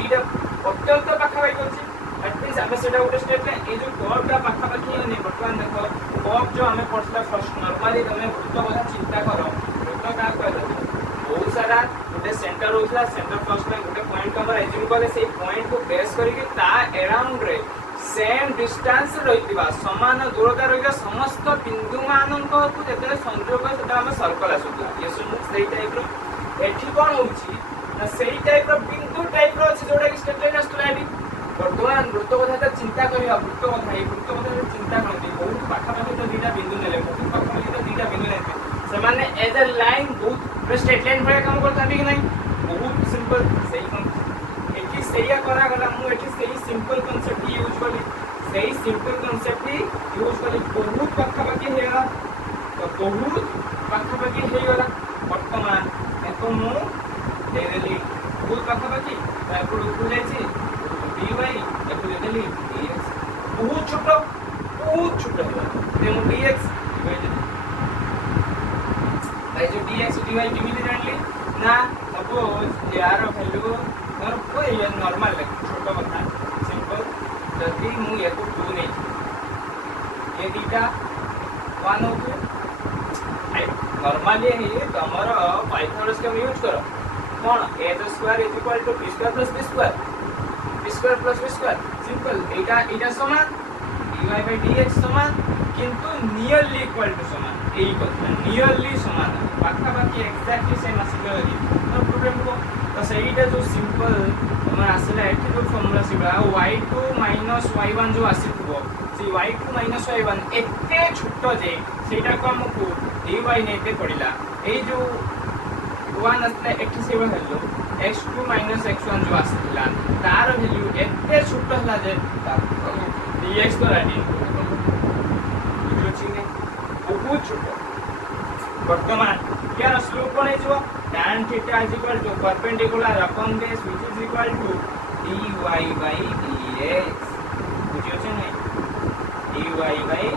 एटा टोटल तो पाखा पाखी होची दैट मींस हमें सेटा उठे स्टेप में ए जो कर्व ता पाखा पाखी नहीं वर्तमान देखो कर्व जो हमें पढ़ला फर्स्ट नॉर्मली तमे वृत्त কথা চিন্তা करो वृत्त का कहला बहुत सारा गोटे सेंटर होता सेंटर फर्स्ट में गोटे पॉइंट हमर एज्यूम कले से पॉइंट को बेस करके ता अराउंड रे सेम डिस्टेंस रहितबा समान दूरता रहिबा समस्त बिंदु माननको को जेते संयोग सेटा हम सर्कल आसुला ये सुनु सेही टाइप रो एठी कोन होउची ना सेही टाइप रो बिंदु टाइप रो अछि जोडा कि स्ट्रेट लाइन आसुला एठी वर्तमान वृत्त कथा चिंता करिया वृत्त कथा ए वृत्त कथा चिंता करते बहुत पाखा पाखी तो दीटा बिंदु नेले बहुत पाखा पाखी तो दीटा बिंदु नेले समान एज अ लाइन बहुत स्ट्रेट लाइन भले काम करता भी कि नहीं बहुत सिंपल सही एठी सेया करा गला मु एठी सही सिंपल कांसेप्ट यूज करी सही सिंपल कांसेप्ट यूज करी बहुत पाखा पाखी हेला तो बहुत पाखा पाखी हे गला वर्तमान एको मु देली बहुत पाखा पाखी तापर ऊपर जाईची dy एको देली dx बहुत छोट ते मु dx भाई जो dx dy केमिति जानली ना सपोज यार वैल्यू और कोई ये नॉर्मल है छोटा बता सिंपल जल्दी मु एको 2 नहीं ये दीटा 1 हो गया नॉर्मली है तमरो पाइथागोरस का यूज करो कोन a * b² b² + b² b² + b² simple एटा समान dy/dx समान किंतु नियरली इक्वल टू समान एई कथा नियरली समान पाखा पाखी एग्जैक्टली सेम आसीबो नो प्रॉब्लम को तो सेईटा जो सिंपल हमर आसला एठी जो फार्मूला सिबा y2 - y1 जो आसीथबो से y2 - y1 एते छोटो जे सेटा को हमकु dy नेते पडिला एई जो 1 असले एठी सेवा हेलो x2 - x1 जो आसीला तार वैल्यू एते छोटो हला जे dx तो राडी बुझो छिने बहुत छोटो वर्तमान क्या स्लोप कोन हेजो tan theta is equal to perpendicular upon base which is equal to dy/dx बुझियो छै नै dy/dx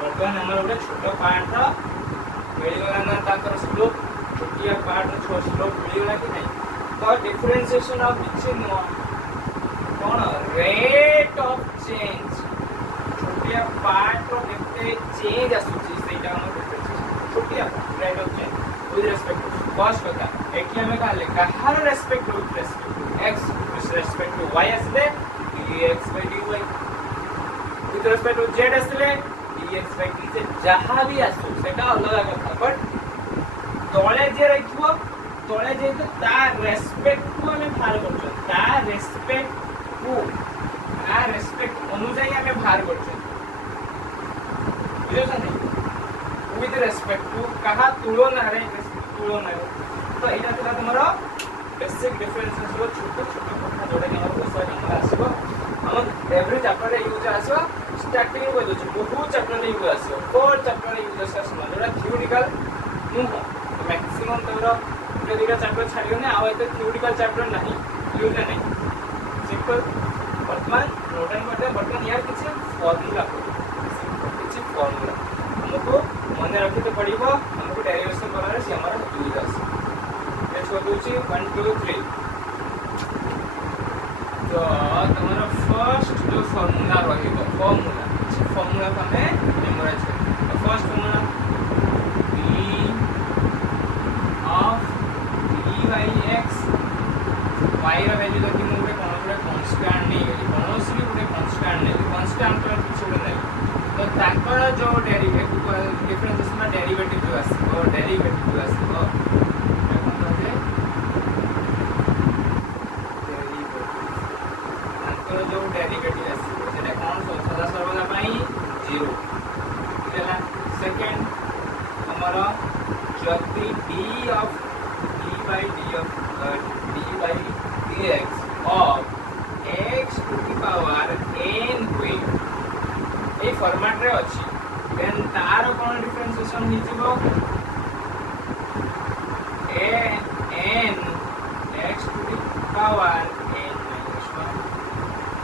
वर्तमान हमर ओटा छोटो पार्ट रो मिल गला ना ताकर स्लोप छोटिया पार्ट रो स्लोप मिल गला कि नै तो डिफरेंशिएशन ऑफ व्हिच नो कोन रेट ऑफ चेंज छोटिया पार्ट रो केते चेंज आसुची सेटा हम छोटिया rate of change with respect to cost होता एठी हमें का लेखा हर respect to x with respect to y असले dx/dy with respect to z असले dx/dz जहां भी आसु सेटा अलग कथा बट तळे जे रहिथो तळे जे तो ता रेस्पेक्ट को हमें भार करछो ता रेस्पेक्ट अनुसार हमें भार करछो बुझो छथि विथ रेस्पेक्ट टू कहा तुलना रे तो एटा तला तुम्हारा बेसिक डिफरेंसेस रो छोटो छोटो कथा जोडा के हमर विषय हमरा आसीबो हम एवरी चैप्टर रे यूज आसीबो स्टार्टिंग को दोछ बहुत चैप्टर रे यूज आसीबो 4 चैप्टर रे यूज आसीबो जोडा थ्योरेटिकल नु मैक्सिमम तोरा जे दिका चैप्टर छाडियो ने आवे तो थ्योरेटिकल चैप्टर नहीं यूज नहीं सिंपल वर्तमान नोटन बटन यार किछि फार्मूला हमको मन रखी तो पड़िबो हमको डेरिवेशन करारे से हमारा यूज आस लेट्स गो टू 1 2 3 तो तुम्हारा फर्स्ट जो फार्मूला रहिबो फार्मूला को हमें मेमोराइज कर first formula b of d/x y रा वैल्यू देखि मु कोन कांस्टेंट नहीं है कोनोसी भी कांस्टेंट नहीं कांस्टेंट पर छोड़ नहीं तो ताकर जो डेरिवेटिव डिफरेंशिएशन में डेरिवेटिव जो आसीबो ताकर जो डेरिवेटिव आसीबो सेटा कोन सदा सर्वदा पई 0 देला सेकंड हमारा जति d of d/dx of x to the power n हुए ए फॉर्मेट रे अछि देन तार कोन डिफरेंशिएशन हिजिबो a n x to the power n minus 1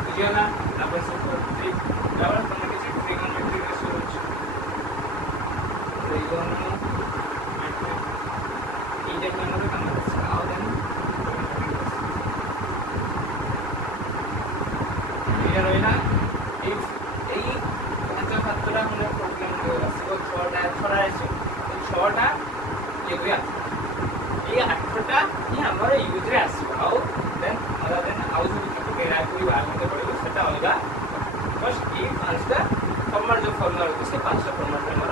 बुझियला अब सब ट्रिक डाबल तने के ट्रिगोनोमेट्री रेशियो अछि ट्रिगोनोमेट्री ई जे कोन रे काम अछि आओ देन ये रहना इफ ए छात्रा हमने प्रोग्राम को छटा छरा है तो ये आठटा ये हमर यूज रे आसीबो आउ देन आउ जो डेरा कोई बाहर मते पड़िबो सेटा अलगा बस ये पांचटा फॉर्मेट जो फॉर्मूला होते से पांचटा फॉर्मेट हमर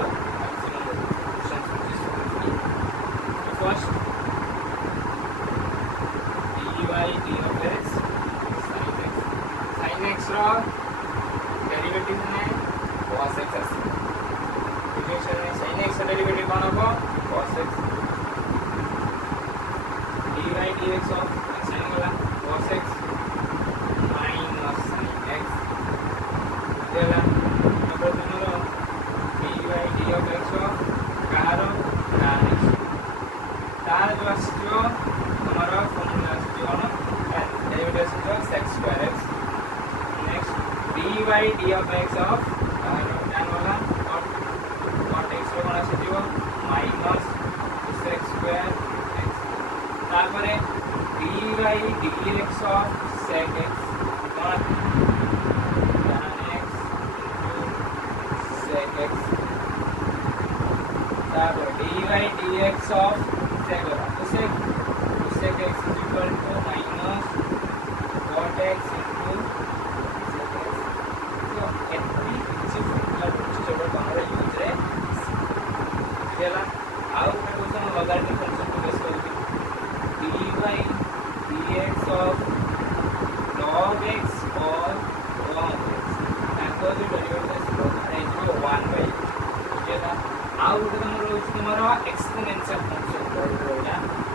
first dy d of x sin x रो डेरिवेटिव है cos x आसी इक्वेशन में sin x का डेरिवेटिव कोन हो cos x dy dx of sin वाला cos x minus sin x देला नंबर 2 रो dy d of x of कार tan x तार जो आसीजो हमारा फॉर्मूला आसीजो न डेरिवेटिव आसीजो sec square x next dy d of x of tan वाला cot x रो कोन आसीजो minus sec square x तारपरे dy dx of sec x cone tan x sec x तारपरे dy dx of sec x is equal to minus cot x into sec x. So every is formula which is about हमारा use रे देला आउ के question logarithm function को base करके dy dx of log x or log x ताको जो derivative है इसको 1 by देला आउ के तुम्हारा exponential function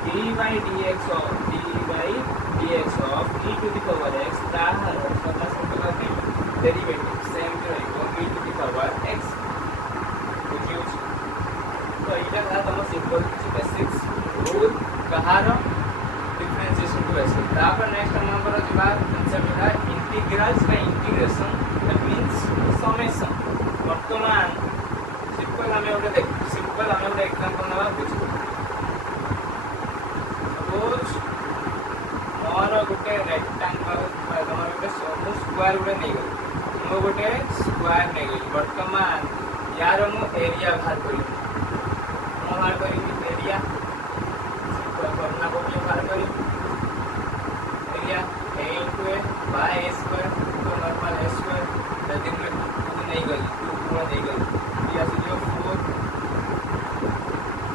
dy dx of e to the power x ताहर पता संकला के डेरिवेटिव सेम रहेगा e to the power x which use तो इटा था तम सिंपल कुछ बेसिक्स रूल कहार डिफरेंशिएशन को ऐसे तापर नेक्स्ट नंबर जो कांसेप्ट है इंटीग्रल्स का इंटीग्रेशन दैट मींस समेशन वर्तमान सिंपल हमें उठे एग्जांपल नवा बुझो और गोटे रेक्टेंगल तमर गोटे स्क्वायर गोटे नहीं गली मो गोटे स्क्वायर नहीं गली वर्तमान यार मु एरिया बाहर करी मो बाहर करी एरिया करना को बाहर करी area a into a by a square तो नॉर्मल a square यदि नहीं गली पूरा नहीं गली या से जो 4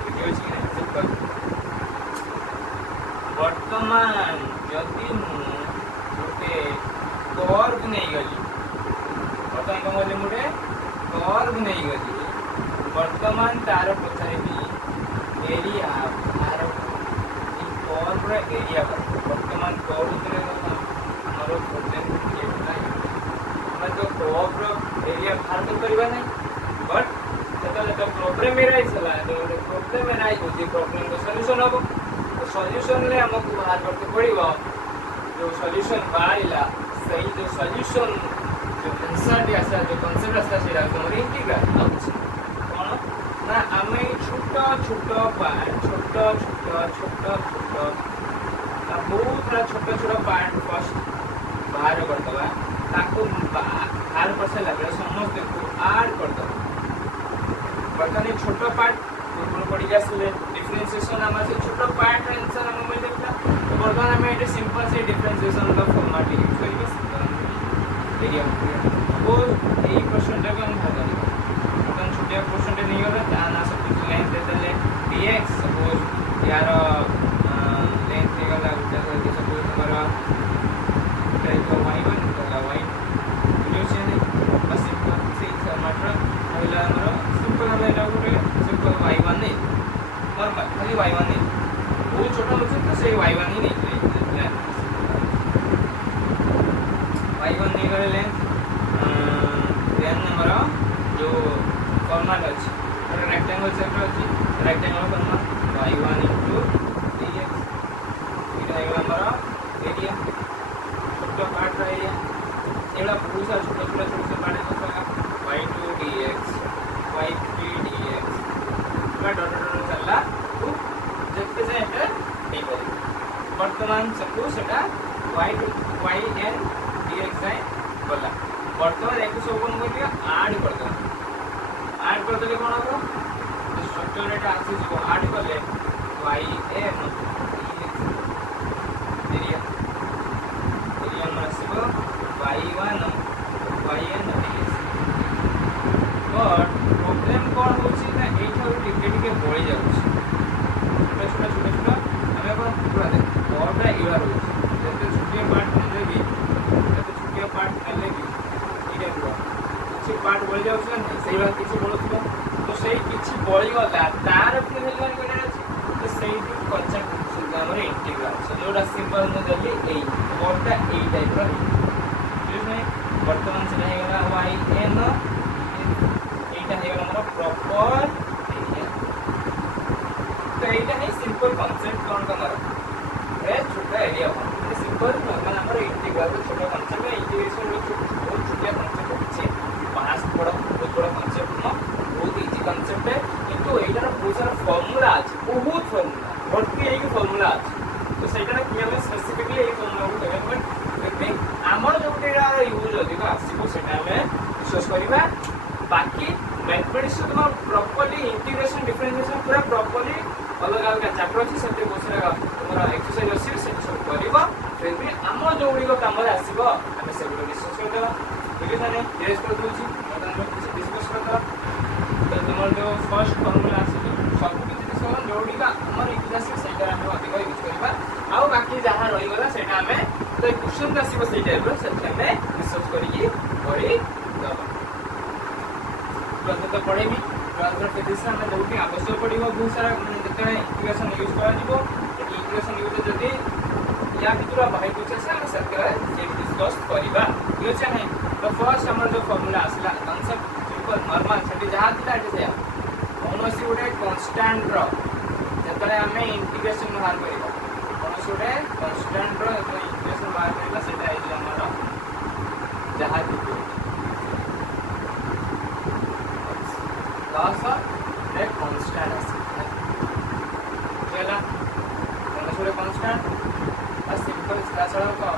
वीडियो छी सिंपल वर्तमान यदि गोटे कर्व नहीं गली वर्तमान कम बोले मुझे कर्व नहीं गली वर्तमान तार पचारि एरिया तार कर्व एरिया वर्तमान कर्व हमारे प्रोब्लेम हमें तो कर्व एरिया बाहर तो करवा नहीं बट तो प्रॉब्लम मेरा चला तो प्रॉब्लम में नहीं होती प्रॉब्लम का सॉल्यूशन हो सॉल्यूशन ले हमको बाहर करते पड़िबो जो सॉल्यूशन बाइला सही जो सॉल्यूशन जो आंसर आसा जो कांसेप्ट आसा सेरा हमर इंटीग्रल कोन ना हमें छोटा छोटा पार्ट बहुत छोटा पार्ट फर्स्ट बाहर करदबा ताको बाहर परसे लगे समस्त को ऐड करदबा बर्तन छोटा पार्ट ऊपर पड़ी जासले डिफरेंशिएशन हमारे छोटा पार्ट आंसर हम मिल देता तो वर्तमान हमें ये सिंपल से डिफरेंशिएशन का फॉर्मेट यूज करेंगे सिंपल एरिया वो यही परसेंट का हम भाग करेंगे अपन छोटे परसेंट नहीं होगा ताना सब कुछ लेंथ दे देले dx सपोज यार लेंथ देगा जैसे सपोज हमारा टाइप y1 होगा y जो से बस सिंपल से मात्र पहला हमारा सिंपल हमें डाउट है सिंपल y1 नहीं नॉर्मल खाली y1 नहीं वो छोटा मुझे तो से y1 ही नहीं y1 नहीं करे लेंथ देन हमारा जो फॉर्मेट अछि और रेक्टेंगल सेक्टर अछि रेक्टेंगल फॉर्मेट y1 dx इधर है हमारा एरिया छोटा पार्ट एरिया एला बहुत सारा छोटा पार्ट है y2 dx y3 dx का डॉट चलला तो जते से एटा नहीं करी वर्तमान सबको सेटा yn dx जाए बोला वर्तमान एक सब कोन कर दिया ऐड कर दले कोन हो स्ट्रक्चर एटा आसी जो ऐड करले yn जोड़ा सिंपल मु देली ए कोडटा ए टाइप रो ठीक है वर्तमान से रहेगा y n एटा हेगला हमर प्रॉपर एरिया तो एटा है सिंपल कांसेप्ट कोन हमर ए छोटा एरिया कोन सिंपल नॉर्मल हमर इंटीग्रल को छोटा कांसेप्ट है इंटीग्रेशन लो बहुत छोटा कांसेप्ट है पास बड़ा बहुत बड़ा कांसेप्ट न बहुत इजी कांसेप्ट है किंतु एटार बहुत सारा फार्मूला আছে बहुत फार्मूला भर्ती है कि फार्मूला আছে तो सेटा कि हम स्पेसिफिकली ए फार्मूला को देबे बट लेकिन हमर जोटेरा यूज अधिक आसीबो सेटा हमें विश्वास करिबा बाकी मैथमेटिक्स तो प्रॉपर्ली इंटीग्रेशन डिफरेंशिएशन पूरा प्रॉपर्ली अलग अलग चैप्टर अछि सेते बोसरा हमरा एक्सरसाइज अछि से सब करिबा फिर भी हमर जोड़ी को काम रे आसीबो हमें सब डिस्कस करबा ठीक है ने टेस्ट कर दूची मतलब हम कुछ डिस्कस करता तो हमर जो फर्स्ट फार्मूला अछि सब कुछ डिस्कस जोड़ी का हमर इतिहास सेटा हम अधिक यूज करबा आ बाकी जहां रहि गला सेटा हमें तो क्वेश्चन आसीबो से टाइप रो सेटा हमें रिसर्च करिए पढ़ी दबा तो पढ़ेबी ट्रांसफर फिजिक्स में जोटी आवश्यक पड़िबो बहुत सारा जते इक्वेशन यूज करा दिबो इक्वेशन यूज जदी या भितरा बाहर कुछ से हम सके से डिस्कस करिबा यो छै नै तो फर्स्ट हमर जो फार्मूला आसला कांसेप्ट सिंपल नॉर्मल छटी जहां थिला एटे से कोनोसी उडे कांस्टेंट रो जतरे हमें इंटीग्रेशन बाहर करिबा कोनोसी उडे कांस्टेंट रो इंटीग्रेशन बाहर करिबा सेटा आइ हमर जहां थिला दासा रे कांस्टेंट আছে चला कोनोसी कांस्टेंट बस सिंपल इसका चला का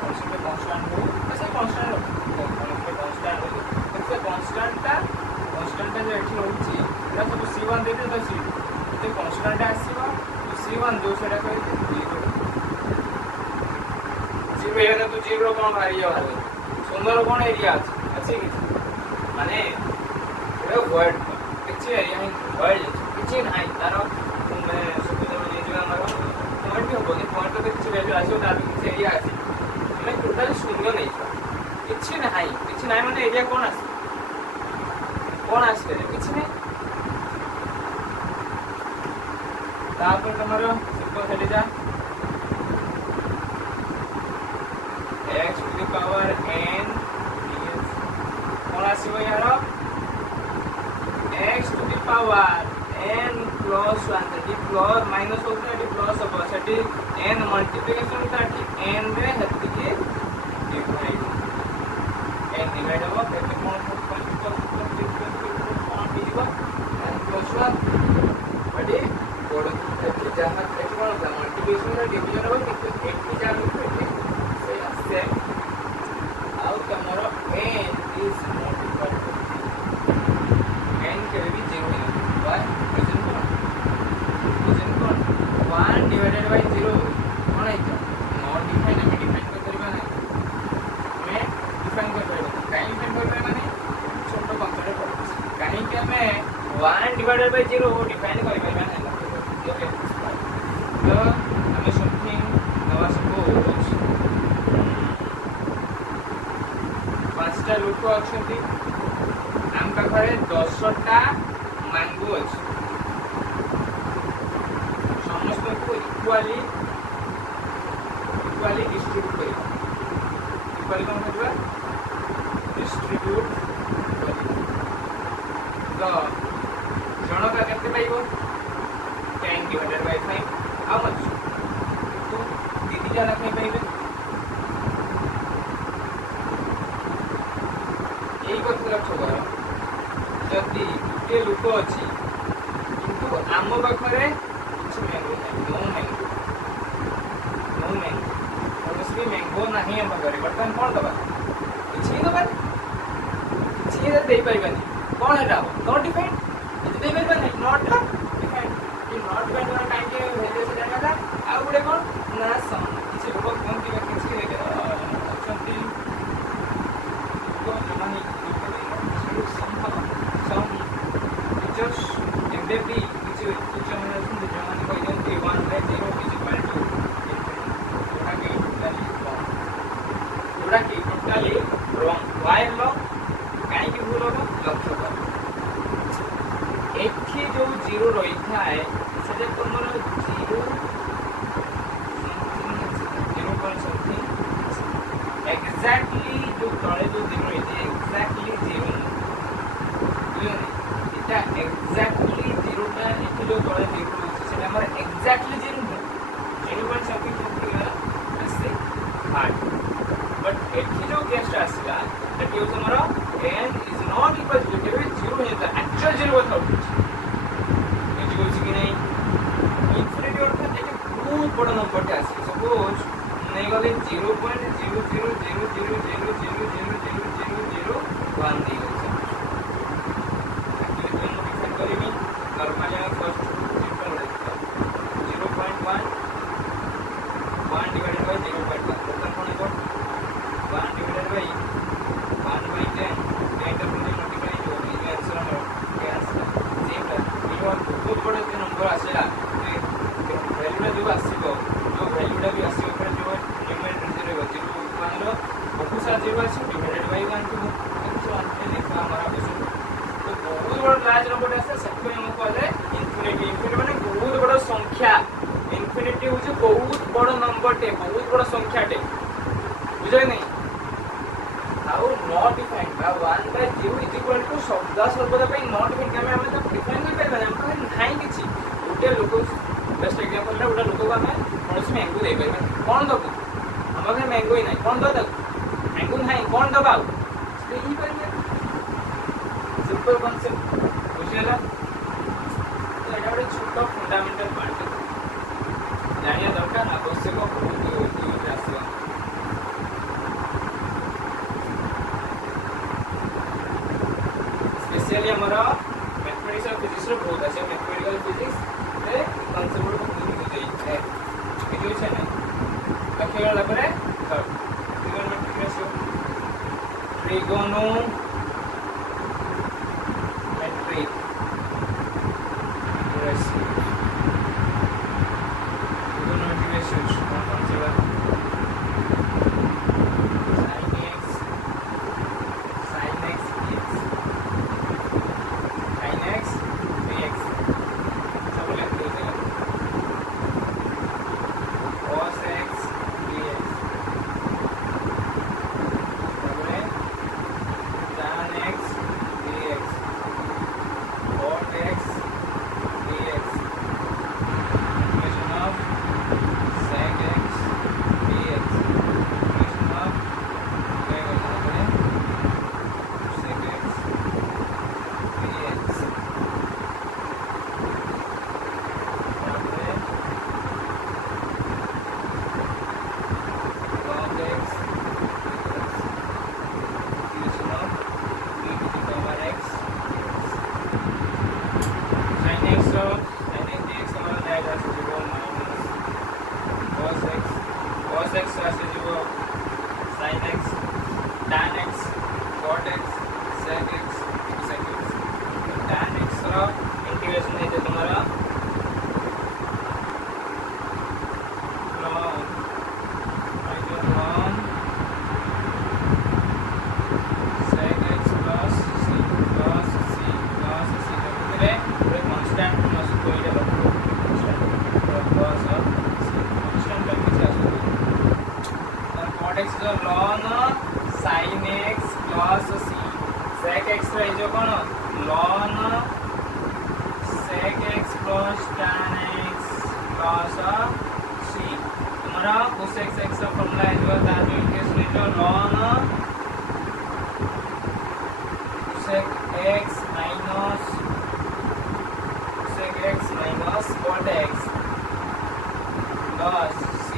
कोनोसी कांस्टेंट हो ऐसे कांस्टेंट हो कोनोसी कांस्टेंट हो इससे कांस्टेंट जो एठी होची एटा सब c1 दे दे तो c तो कांस्टेंट आसीबा तो c1 जो सेटा कर जीरो है तो जीरो कोन भारी है सुंदर कोन एरिया अछि कि माने ए वर्ड किछि एरिया है वर्ड किछि नाही तारो मैं सब जो ये जो हमारा पॉइंट हो गए पॉइंट तो किछि वैल्यू आछो ता किछि एरिया आछि मैं टोटल शून्य नहीं किछि नाही माने एरिया कोन आछि किछि नहीं तापर तमरो सिंपल हेडी जा x to the power n कोन आसीबो यार x to the power n plus 1 सेठी प्लस माइनस होता है प्लस हो सेठी n मल्टीप्लिकेशन होता है n रे हेती के डिवाइड n डिवाइड हो केते कोन दिबो n प्लस 1 बडी कोड जहां एठी कोन होता मल्टीप्लिकेशन रे डिवीजन हो केते एठी जा से आउट तमरो n इज मल्टीप्लाइड n के भी 0 है y रीजन कोन 1 डिवाइडेड बाय 0 कोन है नॉट डिफाइन हमें डिफाइन कर करबा नहीं हमें डिफाइन कर करबा काई डिफाइन करबा माने छोटो कंसेप्ट पड़ो काई के हमें 1 डिवाइडेड बाय 0 डिफाइन करबा नहीं ओके तो हमें समथिंग नवा सपोज पांचटा लोक अछंती आम पाखरे 10टा मैंगो अछि समस्त को इक्वाली डिस्ट्रीब्यूट करिबा इक्वाली कोन करबा डिस्ट्रीब्यूट तो जनका केते पाइबो 10 डिवाइडेड बाय 5 हाउ मच तो दीदी जन के पाइबे এই কথা লক্ষ্য কর যদি কে লোক আছে কিন্তু আম পাখরে কিছু ম্যাঙ্গো নাই নো ম্যাঙ্গো কৌশি ম্যাঙ্গো ନାହିଁ ଆମ ପାଖରେ ବର୍ତ୍ତମାନ କ'ଣ ଦବା କିଛି ଦବା କିଛି ଦେଇ ପାରିବାନି କ'ଣ ହେଟା ହବ ନଟ୍ ଡିଫାଇନ୍ଡ କିଛି ଦେଇ ପାରିବାନି ନଟ୍ ଡିଫାଇନ୍ଡ କି ନଟ୍ ଡିଫାଇନ୍ଡ କରା କାହିଁକି ଭ୍ୟାଲ୍ୟୁ ସେ ଜାଗାଟା ଆଉ ଗୋଟେ କ'ଣ ନା ସମ୍ କିଛି ଲୋକ କୁହନ୍ତି କିଛି ଅଛନ୍ତି ମାନେ some teachers ଏବେ ବି କିଛି ଟିଚର ମାନେ ଅଛନ୍ତି ଯେଉଁମାନେ କହିଦିଅନ୍ତି 1 by 0 is equal to जोड़ा की टोटली रॉन्ग वायर लो काहे की भूल होगा लक्ष्य कर एक ही जो बड़ नंबर टे आसी सपोज नहीं गले 0.00000000001 दी गई एक्चुअली मैं डिफाइन करेंगे नॉर्मल या फर्स्ट सिंपल देखो 0.1 1 divided by 0.1 टोटल कोन है 1 divided by 1 by 10 10 टा पुनी मल्टीप्लाई हो ये आंसर हमर के आंसर सेम टा ये बहुत बड़ा नंबर आसेला वैल्यू जो आसीबो जो वैल्यू टा भी आसीबो पर जो न्यूमरेटर जे रहबो 0 मान लो बहुत सारा 0 आसी डिवाइडेड बाय 1 टू तो अंत देखा हमारा क्वेश्चन तो बहुत बड़ा लार्ज नंबर आसे सबको हम कहले इनफिनिटी इनफिनिटी माने बहुत बड़ा संख्या इनफिनिटी हो बहुत बड़ नंबर टे बहुत बड़ संख्या टे बुझे नहीं आउ नॉट डिफाइंड बा 1 बाय 0 इज इक्वल टू शब्द सर्वदा पे नॉट डिफाइंड के हमें तो डिफाइन कर पाए हम तो नहीं किछि उटे लोक बेस्ट एग्जांपल रे उटा लोक को हमें कोनस मैंगो दे पाए कोन दबु हम घर मैंगो ही नहीं कोन दो दब मैंगो नहीं कोन दबाउ से ही पर सिंपल कांसेप्ट बुझेला तो एटा बड़े छोटा फंडामेंटल पार्ट जानिया दरकार आवश्यक बहुत यूज आसो स्पेशली हमारा मैथमेटिक्स और फिजिक्स रो बहुत আছে मैथमेटिकल फिजिक्स रे कांसेप्ट को बुझी बुझी है इक्वेशन है लखिया लपरे trigonometric ratio trigonometric ratio sec x रो जो कोन ln sec x plus tan x plus c तुम्हारा cos x x का फॉर्मूला है जो तार जो इक्वेशन है जो ln sec x minus cot x plus c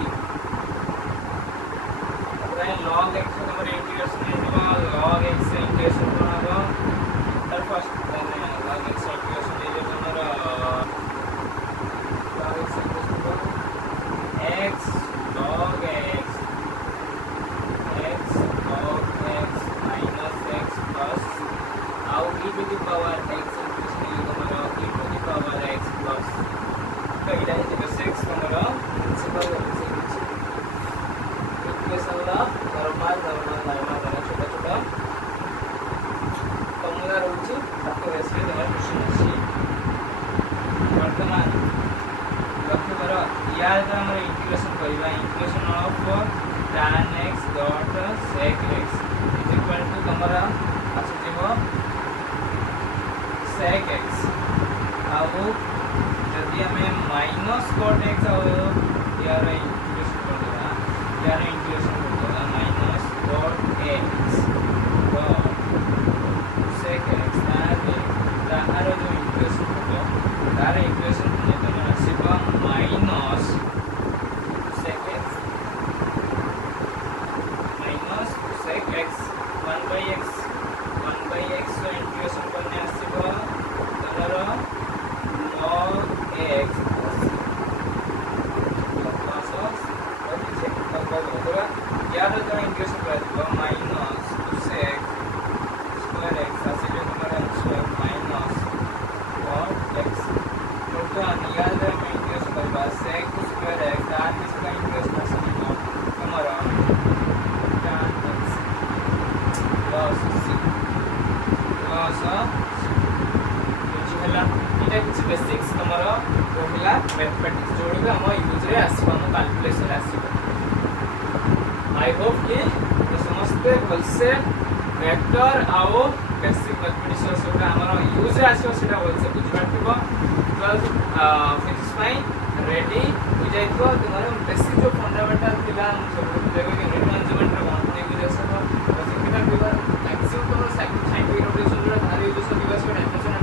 log x हमारे इंटीग्रेशन है जो log x से इंटीग्रेशन बनाओ तर फर्स्ट log x से इंटीग्रेशन है जो हमारा log x x log x minus x plus आउ e to the power x integration है जो हमारा e to the power x plus कहिला है जो 6 हमारा प्रिंसिपल इक्वेशन ला नॉर्मल छोटा छोटा फॉर्मूला रहउची ताको एसबी देवर क्वेश्चन अछि वर्तमान लक्ष्य करो यार जो हम इंटीग्रेशन करबा integration of tan x dot sec x is equal to तुम्हारा आसे जेबो sec x अब यदि हमें माइनस cot x और यार इंटीग्रेशन कर देना यार इंटीग्रेशन कर देना minus cot x dot sec x तार जो इंटीग्रेशन हो तार इक्वेशन में तो आसीबा माइनस इंटीग्रेशन कर माइनस cosec स्क्वायर x आसीले तुम्हारा square minus cot x total याद है मैं इंटीग्रेशन करबा sec स्क्वायर x तार में से इंटीग्रेशन आसीले तुम्हारा tan x plus c plus ହେଲା এটা କିଛି ବେସିକ୍ସ ତମର ରହିଲା ମ୍ୟାଥମେଟିକ୍ସ ଯୋଉଟା ଆମ ୟୁଜ ରେ ଆସିବ ଆମ କାଲକୁଲେସନ ଆସିବ आई होप कि समस्ते भलसे वेक्टर आओ बेसिक मैथमेटिक्स जोटा हमर यूज रे आसीबो सेटा भलसे बुझ पारथिबो 12 फिजिक्स पाई रेडी हो जाइतो तुम्हारे बेसिक जो फंडामेंटल थिला सब देखो कि यूनिट मैनेजमेंट रे कोन कोन यूज आसबो सिग्निफिकेंट फिगर मैक्सिमम तो साइंटिफिक नोटेशन जोटा भारी यूज दिवस को डायमेंशन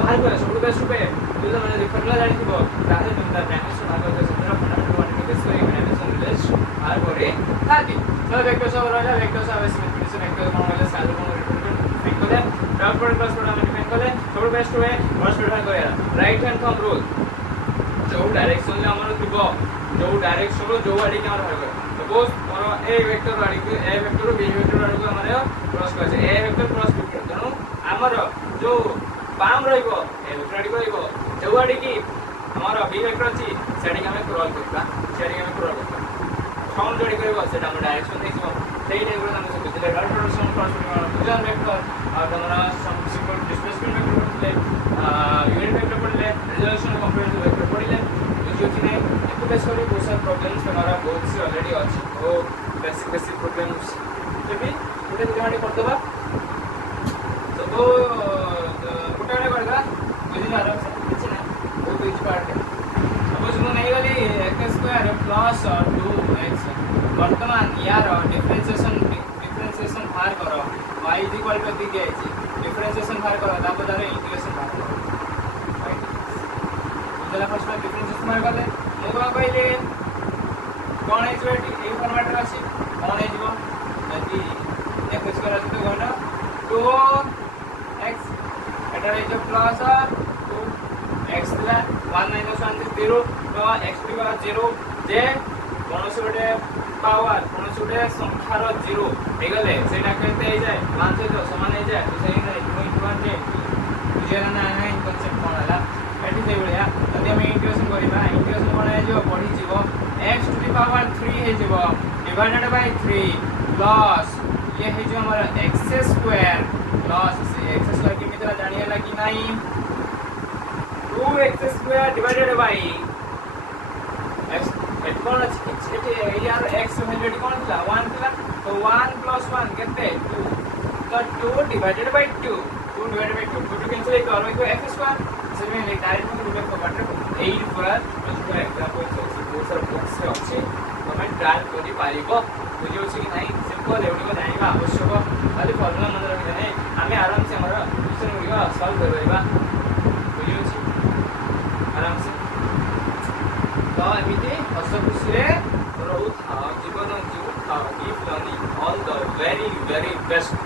बाहर को सब बेस्ट पे जो मैंने फॉर्मूला जानि थिबो ताहे तुम ता डायमेंशन भाग कर सतरा फंडामेंटल क्वांटिटी बेस कर डायमेंशन रिलेशन बाहर करे थाती तो वेक्टर सब रहला वेक्टर सब मैथमेटिक्स वेक्टर कोन वाला साल कोन रिप्रेजेंट फाइन करे dot product plus product fine करे सब बेस्ट वे फर्स्ट प्रोडक्ट करे राइट हैंड थंब रूल जो डायरेक्शन ले हमर थिबो जो डायरेक्शन रो जो आडी के हमर भाग सपोज और ए वेक्टर आडी के ए वेक्टर बी वेक्टर आडी को हमर क्रॉस करे ए वेक्टर क्रॉस वेक्टर तनो हमर जो पाम रहिबो ए वेक्टर आडी रहिबो जो आडी की हमर बी वेक्टर अछि सेडी हमें क्रॉस करबा सेडी हमें क्रॉस करबा फॉर्म जोडी करबो सेटा हम डायरेक्शन देखिबो सेही टाइप रो हम सब दिले डॉट प्रोडक्ट क्रॉस वेक्टर बुझन वेक्टर और हमरा सम सिंपल डिस्प्लेसमेंट वेक्टर पड़ले यूनिट वेक्टर पड़ले रिजोल्यूशन कंपेरेटिव वेक्टर पड़ले जो कि नहीं एक बेस करी बहुत सारे प्रॉब्लम्स हमारा बहुत से ऑलरेडी अछि ओ बेसिक प्रॉब्लम्स जे भी उठे दिमाग कर दबा तो उठाने पड़ेगा बुझी आ रहा है कुछ नहीं वो तो इस पार्ट है अब उसमें नहीं वाली x स्क्वायर प्लस 2x वर्तमान यार डिफरेंशिएशन बाहर करो y = दी गई है डिफरेंशिएशन बाहर करो दाब दारे इंटीग्रेशन बाहर करो राइट जला फर्स्ट में डिफरेंशिएशन बाहर करले मो को कहले कोन है जो ए फॉर्मेट रे अछि कोन है जो यदि x स्क्वायर अछि तो गणना 2x एटा रे जो प्लस 2x ला 1 - 1 is 0 तो x = 0 जे कोनोसे गोटे पावर कोनोसे गोटे संख्यार 0 हेगले सेटा कहते हे जाय 1 से तो समान हे जाय तो सही नहीं 2 जे बुझे ना है कांसेप्ट कोन हला एटी से बढिया यदि हम इंटीग्रेशन करिबा इंटीग्रेशन कोन है जो बढ़ी जीवो x⁻³ हे जीवो डिवाइडेड बाय 3 प्लस ये है जो हमारा x² प्लस से x² की मित्र जानिए ला कि नहीं 2x² divided by x at कोन अछि यार x वैल्यू कोन थिला 1 थिला तो 1 + 1 केते 2 तो 2 divided by 2 2 divided by 2 2 cancel कर को x² से में डायरेक्ट में रूप को काटे 8 पर जो एग्जांपल से बहुत सारा बॉक्स से अछि कमेंट ट्राई करि पारिबो बुझियो छी कि नहीं सिंपल एवडी को जानिबा आवश्यक खाली फॉर्मूला मन रखि नै आमे आराम से हमर क्वेश्चन गुडिका सॉल्व करबा बुझियो छी आराम से तो एमिति हस खुशी रे रहू था जीवन जीव था keep learning all the very best